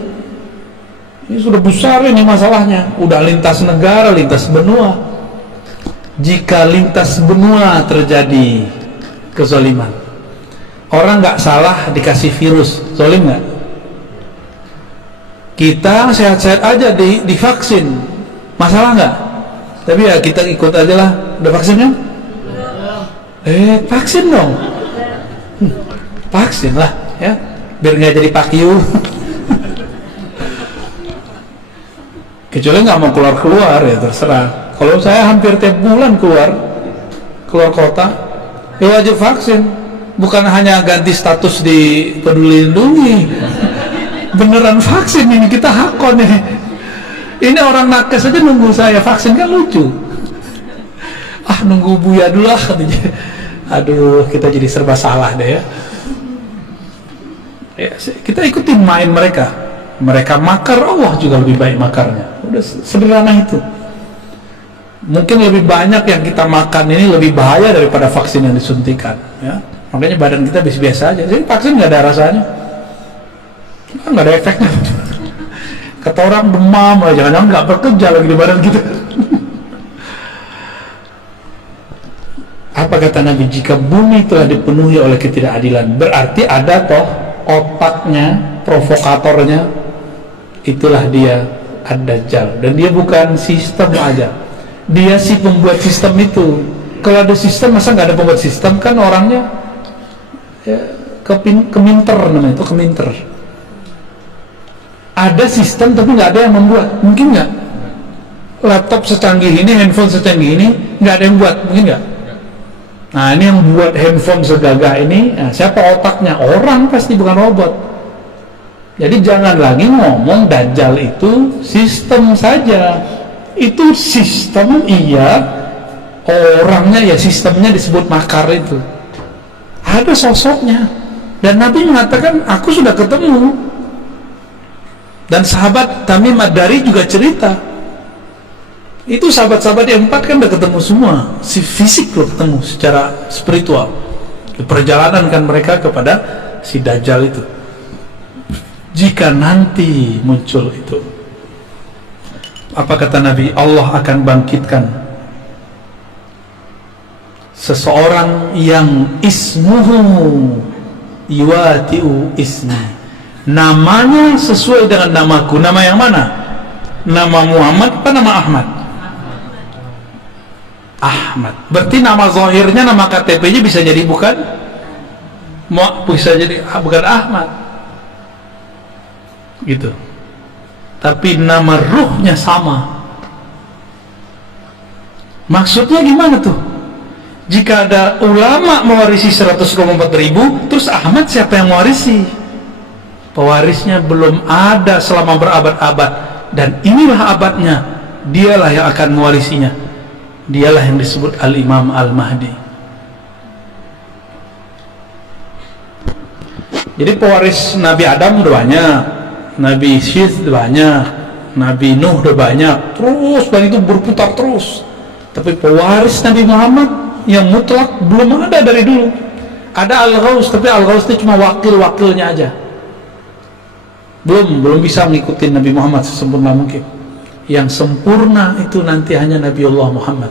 Ini sudah besar ini masalahnya. Udah lintas negara, lintas benua. Jika lintas benua terjadi kezaliman, orang nggak salah dikasih virus, zalim nggak? Kita sehat-sehat aja divaksin, masalah nggak? Tapi ya kita ikut aja lah. Udah vaksin kan? Vaksin dong. Vaksin lah ya, biar nggak jadi pakyu. Kecuali nggak mau keluar ya terserah. Kalau saya hampir tiap bulan keluar kota, ya wajib vaksin. Bukan hanya ganti status di Peduli Lindungi, beneran vaksin ini, kita hakon nih. Ini orang nakes aja nunggu saya vaksin, kan lucu. Nunggu Buya dulu lah katanya. Aduh, kita jadi serba salah deh ya. Kita ikutin main mereka. Mereka makar, Allah juga lebih baik makarnya. Udah sederhana itu. Mungkin lebih banyak yang kita makan ini lebih bahaya daripada vaksin yang disuntikan ya. Makanya badan kita biasa-biasa aja. Jadi vaksin nggak ada rasanya, nggak ada efeknya. Kata orang demam, jangan-jangan nggak bekerja lagi di badan kita. Apa kata Nabi? Jika bumi telah dipenuhi oleh ketidakadilan, berarti ada toh otaknya, provokatornya, itulah dia Ad-Dajjal. Dan dia bukan sistem aja, dia si pembuat sistem itu. Kalau ada sistem, masa nggak ada pembuat sistem? Kan orangnya ya, keminter namanya itu, keminter. Ada sistem tapi nggak ada yang membuat. Mungkin nggak? Laptop secanggih ini, handphone secanggih ini, nggak ada yang buat, mungkin nggak? Nah, ini yang buat handphone segagah ini, nah, siapa otaknya? Orang pasti, bukan robot. Jadi jangan lagi ngomong Dajjal itu sistem saja. Itu sistem iya, orangnya ya sistemnya disebut makar itu. Ada sosoknya. Dan Nabi mengatakan, aku sudah ketemu. Dan sahabat Tamim Ad-Dari juga cerita. Itu sahabat-sahabat yang 4 kan udah ketemu semua. Si fisik loh ketemu secara spiritual. Di perjalanan kan mereka kepada si Dajjal itu. Jika nanti muncul itu, apa kata Nabi? Allah akan bangkitkan seseorang yang ismuhu yuwati'u ismi, namanya sesuai dengan namaku. Nama yang mana? Nama Muhammad apa nama Ahmad? Ahmad. Berarti nama zahirnya, nama KTP-nya bisa jadi bukan Ahmad gitu, tapi nama ruhnya sama. Maksudnya gimana tuh? Jika ada ulama mewarisi 124.000, terus Ahmad siapa yang mewarisi? Pewarisnya belum ada selama berabad-abad, dan inilah abadnya, dialah yang akan mewarisinya. Dialah yang disebut Al-Imam Al-Mahdi. Jadi pewaris Nabi Adam udah banyak, Nabi Syith udah banyak, Nabi Nuh udah banyak, terus dan itu berputar terus. Tapi pewaris Nabi Muhammad yang mutlak belum ada dari dulu. Ada Al-Ghaus, tapi Al-Ghaus itu cuma wakil-wakilnya aja. Belum bisa mengikuti Nabi Muhammad sesempurna mungkin. Yang sempurna itu nanti hanya Nabiullah Muhammad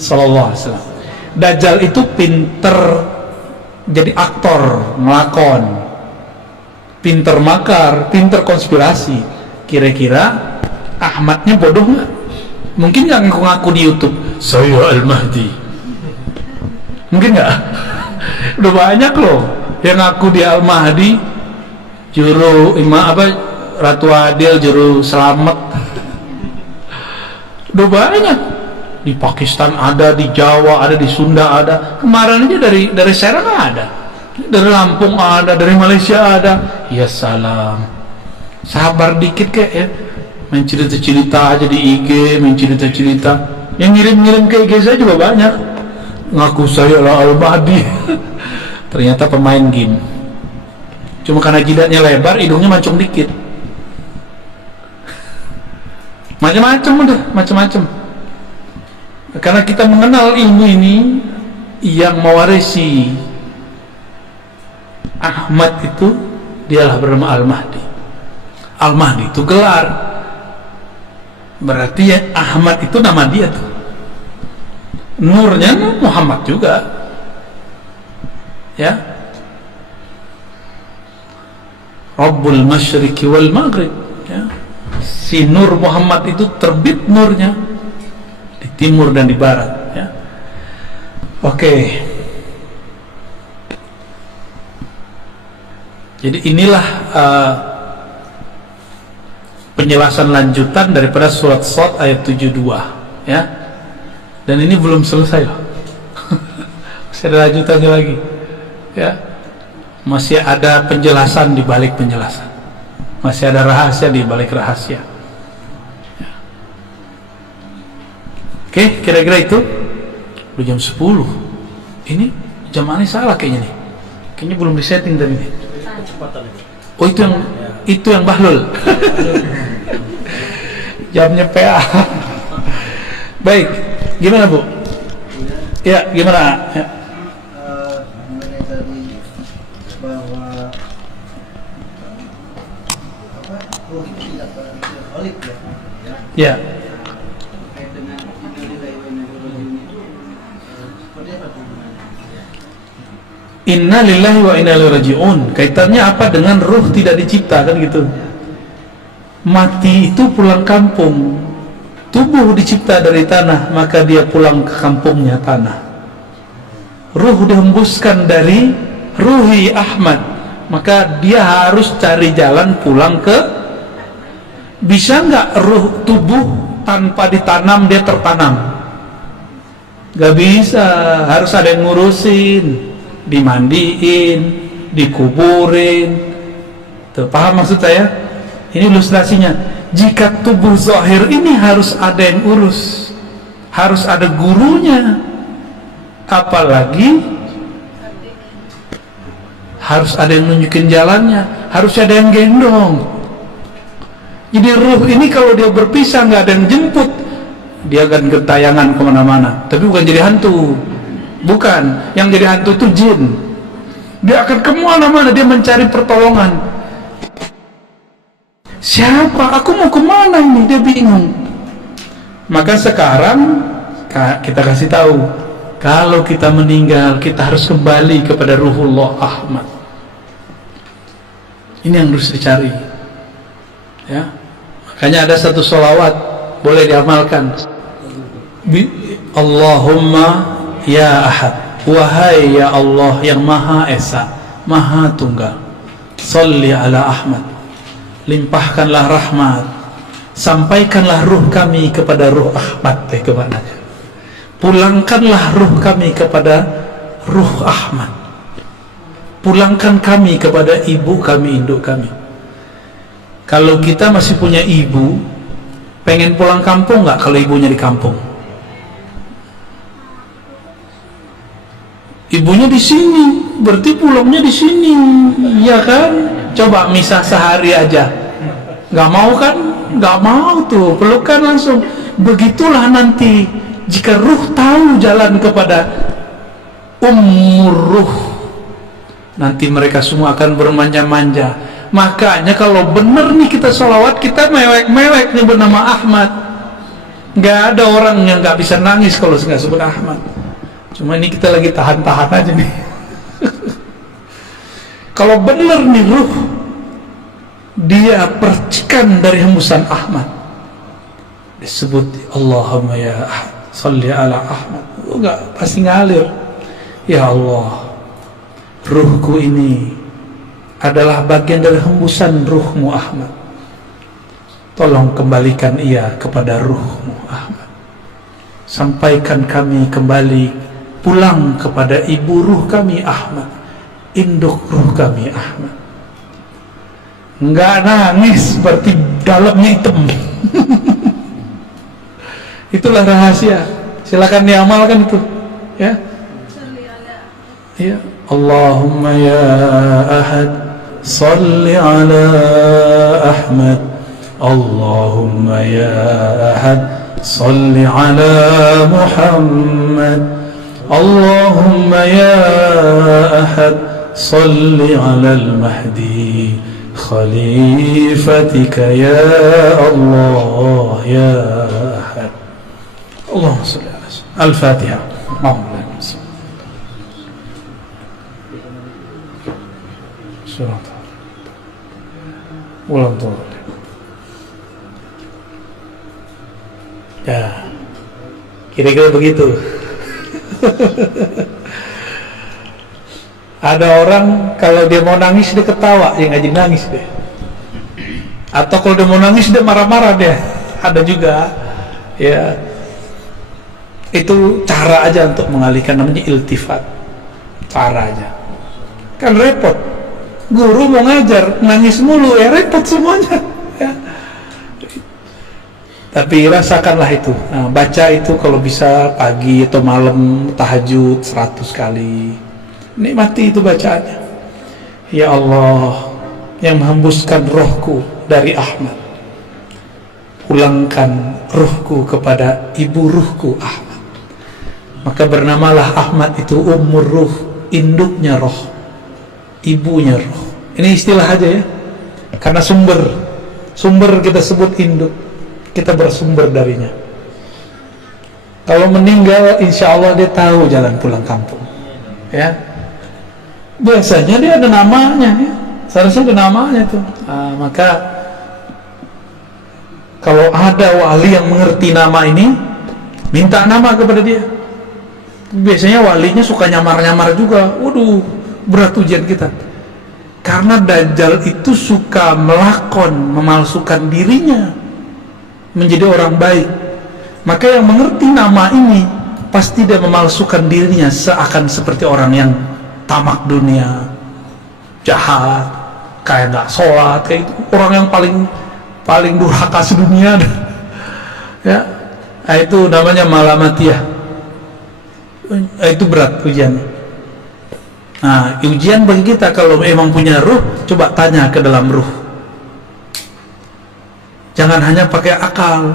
sallallahu alaihi wasallam. Dajjal itu pinter jadi aktor, ngelakon, pinter makar, pinter konspirasi. Kira-kira Ahmadnya bodoh nggak? Mungkin nggak ngaku-ngaku di YouTube saya Al-Mahdi? Mungkin nggak? Udah banyak loh yang ngaku di Al-Mahdi, juru Ratu Adil, juru selamat. Udah banyak. Di Pakistan ada, di Jawa ada, di Sunda ada. Kemarin aja dari Serang ada, dari Lampung ada, dari Malaysia ada. Ya salam, sabar dikit kek ya. Main cerita-cerita aja di IG, main cerita-cerita. Yang ngirim-ngirim ke IG saya juga banyak, ngaku saya lah Al-Mahdi. Ternyata pemain game. Cuma karena jidatnya lebar, hidungnya mancung dikit. Macam-macam udah, macam-macam. Karena kita mengenal ilmu ini, yang mewarisi Ahmad itu dialah bernama Al-Mahdi. Al-Mahdi itu gelar, berarti ya Ahmad itu nama dia tuh. Nurnya Muhammad juga, ya. Rabbul Masyriqi wal Maghrib, ya. si Nur Muhammad itu terbit nurnya di timur dan di barat, ya. Oke. Jadi inilah penjelasan lanjutan daripada surat Shad ayat 72, ya. Dan ini belum selesai loh. Masih ada lanjutannya lagi, ya. Masih ada penjelasan di balik penjelasan. Masih ada rahasia di balik rahasia, ya. Oke, kira-kira itu. Udah jam 10. Ini jam mana salah kayaknya nih. Kayaknya belum disetting tadi nih. Oh, itu yang Bahlul. Jamnya PA. Baik, gimana Bu? Ya, gimana? Ya. Mengenai tadi bahwa roh itu tidak balik ya. Ya. Terkait dengan innalillahi wa inna ilaihi raji'un itu seperti apa hubungannya? Inna lillahi wa inna ilaihi raji'un. Kaitannya apa dengan ruh tidak dicipta, kan gitu. Mati itu pulang kampung. Tubuh dicipta dari tanah, maka dia pulang ke kampungnya tanah. Ruh dihembuskan dari ruhi Ahmad, maka dia harus cari jalan pulang ke. Bisa nggak ruh tubuh tanpa ditanam dia tertanam? Gak bisa, harus ada yang ngurusin, dimandiin, dikuburin. Tuh, paham maksud saya? Ini ilustrasinya. Jika tubuh zahir ini harus ada yang urus, harus ada gurunya, apalagi harus ada yang nunjukin jalannya, harus ada yang gendong. Jadi ruh ini kalau dia berpisah nggak ada yang jemput, dia akan gentayangan kemana-mana. Tapi bukan jadi hantu, bukan. Yang jadi hantu itu jin. Dia akan kemana-mana, dia mencari pertolongan. Siapa? Aku mau kemana ini? Dia bingung. Maka sekarang kita kasih tahu, kalau kita meninggal kita harus kembali kepada Ruhullah Ahmad. Ini yang harus dicari, ya. Makanya ada satu sholawat boleh diamalkan. Allahumma ya Ahad, wahai ya Allah yang Maha Esa, Maha Tunggal, sholli ala Ahmad, limpahkanlah rahmat, sampaikanlah ruh kami kepada ruh Ahmad. Kemana? Pulangkanlah ruh kami kepada ruh Ahmad. Pulangkan kami kepada ibu kami, induk kami. Kalau kita masih punya ibu, pengen pulang kampung nggak kalau ibunya di kampung? Ibunya di sini, berarti pulangnya di sini, ya kan? Coba misah sehari aja, nggak mau kan? Nggak mau tuh, pelukan langsung. Begitulah nanti jika ruh tahu jalan kepada ummur ruh, nanti mereka semua akan bermanja-manja. Makanya kalau bener nih kita sholawat, kita mewek-mewek nyebut nama Ahmad. Nggak ada orang yang nggak bisa nangis kalau nggak sebut Ahmad. Cuma ini kita lagi tahan-tahan aja nih. Kalau bener nih ruh, dia percikan dari hembusan Ahmad, disebut Allahumma ya Ahad, sholli ala Ahmad. Enggak, pasti ngalir. Ya Allah, ruhku ini adalah bagian dari hembusan ruhmu Ahmad, tolong kembalikan ia kepada ruhmu Ahmad. Sampaikan kami kembali pulang kepada ibu ruh kami Ahmad, induk ruh kami Ahmad. Enggak nangis berarti dalamnya hitam. Itulah rahasia. Silakan diamalkan itu, ya. Ya, Allahumma ya Ahad, sholli ala Ahmad. Allahumma ya Ahad, sholli ala Muhammad. Allahumma ya Ahad, sholli ala al-Mahdi khalifatika ya Allah ya Ahad. Allahumma sholli ala Al-Fatiha. Ulang tahun. Ya, kira-kira begitu. Ada orang kalau dia mau nangis dia ketawa, ya nggak jadi nangis deh. Atau kalau dia mau nangis dia marah-marah dia. Ada juga, ya. Itu cara aja untuk mengalihkan, namanya iltifat. Cara aja. Kan repot. Guru mau ngajar nangis mulu, ya repot semuanya. Ya. Tapi rasakanlah itu. Nah, baca itu kalau bisa pagi atau malam tahajud 100 kali. Nikmati itu bacaannya. Ya Allah yang menghembuskan rohku dari Ahmad, pulangkan ruhku kepada ibu ruhku Ahmad. Maka bernamalah Ahmad itu ummur ruh, induknya roh, ibunya roh. Ini istilah aja ya, karena sumber kita sebut induk, kita bersumber darinya. Kalau meninggal insya Allah dia tahu jalan pulang kampung, ya. Biasanya dia ada namanya ya. Seharusnya ada namanya tuh. Nah, maka kalau ada wali yang mengerti nama ini, minta nama kepada dia. Biasanya walinya suka nyamar-nyamar juga. Waduh, berat ujian kita. Karena Dajjal itu suka melakon, memalsukan dirinya menjadi orang baik. Maka yang mengerti nama ini pasti dia memalsukan dirinya seakan seperti orang yang tamak dunia, jahat, kayak nggak sholat, kayak itu orang yang paling durhaka sedunia. Ya, nah, itu namanya malamatiyah. Itu berat ujiannya. Nah, ujian bagi kita kalau emang punya ruh, coba tanya ke dalam ruh. Jangan hanya pakai akal.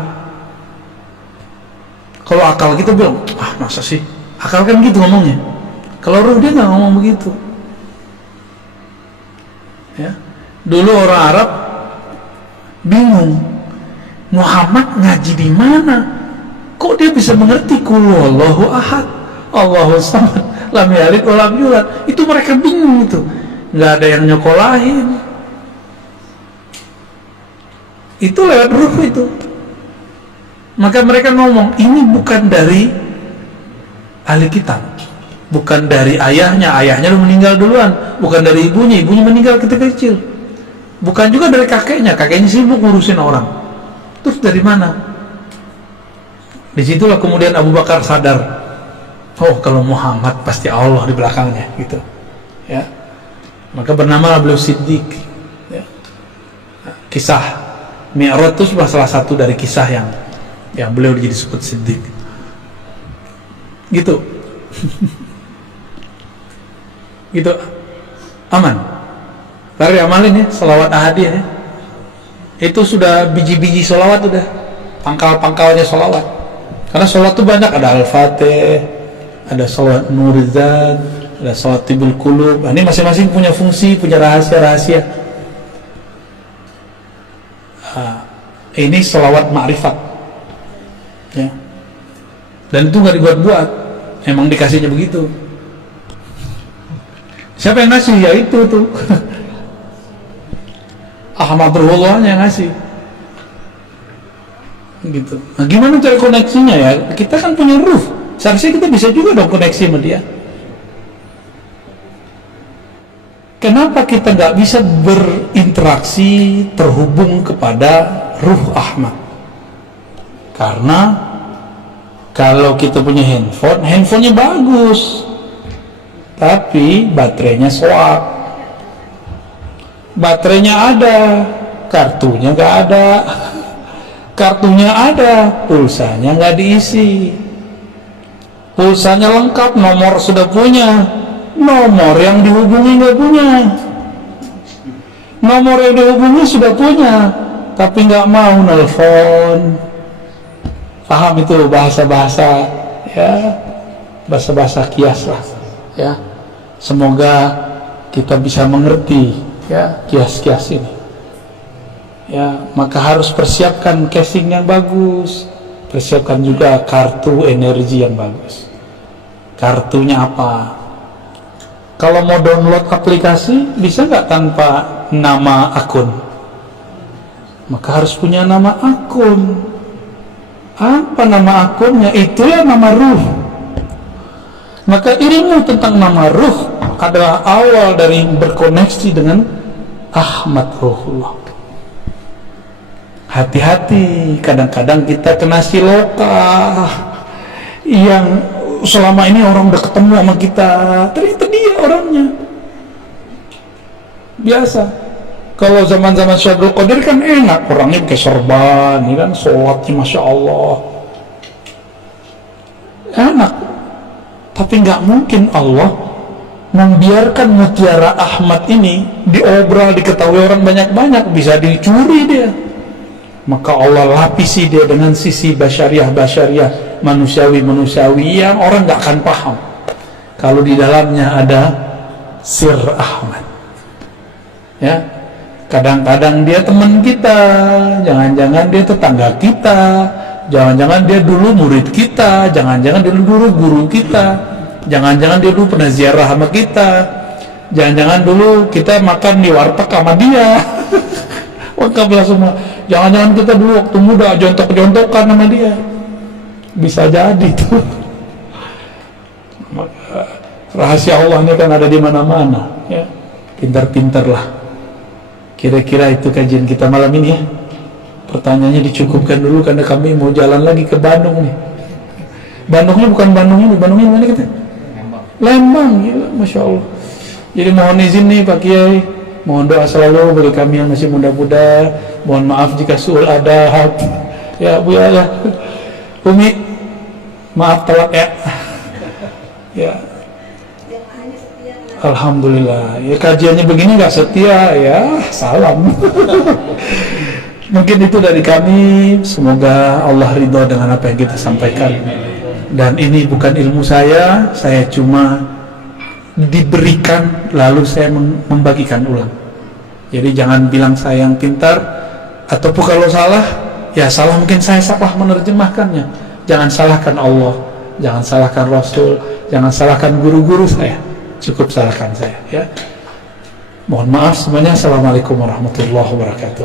Kalau akal kita bilang, masa sih? Akal kan gitu ngomongnya. Kalau ruh dia nggak ngomong begitu. Ya, dulu orang Arab bingung, Muhammad ngaji di mana? Kok dia bisa mengerti qul huwallahu ahad, Allahu samad, lam yalid wa lam yulad? Itu mereka bingung itu. Nggak ada yang nyekolahin. Itu lewat ruh itu. Maka mereka ngomong, ini bukan dari ahli kitab, bukan dari ayahnya udah meninggal duluan, bukan dari ibunya meninggal ketika kecil, bukan juga dari kakeknya sibuk ngurusin orang. Terus dari mana? Disitulah kemudian Abu Bakar sadar, oh kalau Muhammad pasti Allah di belakangnya gitu, ya. Maka bernama beliau Siddiq, ya. Kisah Mi'raj itu salah satu dari kisah yang beliau jadi disebut Siddiq gitu. Gitu, aman. Lari amalin ya, salawat ahadiyah ya. Itu sudah biji-biji salawat, udah pangkal-pangkalnya salawat. Karena salawat itu banyak, ada Al-Fatih, ada salawat Nurizat, ada salawat Tibul Qulub. Nah, ini masing-masing punya fungsi, punya rahasia-rahasia. Ini salawat ma'rifat, ya. Dan itu nggak dibuat-buat, emang dikasihnya begitu. Siapa yang ngasih? Ya itu tuh Ahmad Ruhullah yang ngasih gitu. Nah, gimana cara koneksinya ya? Kita kan punya ruh, seharusnya kita bisa juga dong koneksi sama dia. Kenapa kita nggak bisa berinteraksi, terhubung kepada ruh Ahmad? Karena kalau kita punya handphonenya bagus, tapi baterainya soak. Baterainya ada, kartunya nggak ada. Kartunya ada, pulsanya nggak diisi. Pulsanya lengkap, nomor sudah punya, nomor yang dihubungi nggak punya. Nomor yang dihubungi sudah punya, tapi nggak mau nelfon. Paham itu bahasa-bahasa, ya, bahasa-bahasa kias lah, ya. Semoga kita bisa mengerti, ya, kias-kias ini. Ya, maka harus persiapkan casing yang bagus, persiapkan juga kartu energi yang bagus. Kartunya apa? Kalau mau download aplikasi, bisa nggak tanpa nama akun? Maka harus punya nama akun. Apa nama akunnya? Itulah nama ruh. Maka ilmu tentang nama ruh adalah awal dari berkoneksi dengan Ahmad Ruhullah. Hati-hati, kadang-kadang kita kena siloka yang selama ini orang udah ketemu sama kita, ternyata dia orangnya biasa. Kalau zaman-zaman Syaikhul Qadir kan enak, orangnya pakai serban, ya kan, sholatnya Masya Allah enak. Tapi nggak mungkin Allah membiarkan mutiara Ahmad ini diobral, diketahui orang banyak-banyak, bisa dicuri dia. Maka Allah lapisi dia dengan sisi basyariah, manusiawi yang orang nggak akan paham kalau di dalamnya ada sir Ahmad. Ya, kadang-kadang dia teman kita, jangan-jangan dia tetangga kita, jangan-jangan dia dulu murid kita, jangan-jangan dia dulu guru kita, jangan-jangan dia dulu pernah ziarah sama kita, jangan-jangan dulu kita makan di warteg sama dia. Lengkaplah semua. Jangan-jangan kita dulu waktu muda jontok-jontokan sama dia. Bisa jadi tuh. Rahasia Allah ini kan ada di mana-mana, ya. Pintar-pintarlah. Kira-kira itu kajian kita malam ini, ya. Pertanyaannya dicukupkan dulu karena kami mau jalan lagi ke Bandung nih. Bandungnya bukan Bandung ini, Bandungnya mana kita? Lembang, gila, Masya Allah. Jadi mohon izin nih Pak Kiai, mohon doa selalu bagi kami yang masih muda-muda. Mohon maaf jika suul adab. Ya Bu ya. Umi, maaf telat ya. Ya. Alhamdulillah. Ya kajiannya begini nggak setia ya, salam. Mungkin itu dari kami. Semoga Allah ridho dengan apa yang kita sampaikan. Dan ini bukan ilmu saya cuma diberikan lalu saya membagikan ulang. Jadi jangan bilang saya yang pintar, ataupun kalau salah, ya salah mungkin saya salah menerjemahkannya. Jangan salahkan Allah, jangan salahkan Rasul, jangan salahkan guru-guru saya, cukup salahkan saya, ya. Mohon maaf semuanya. Assalamualaikum warahmatullahi wabarakatuh.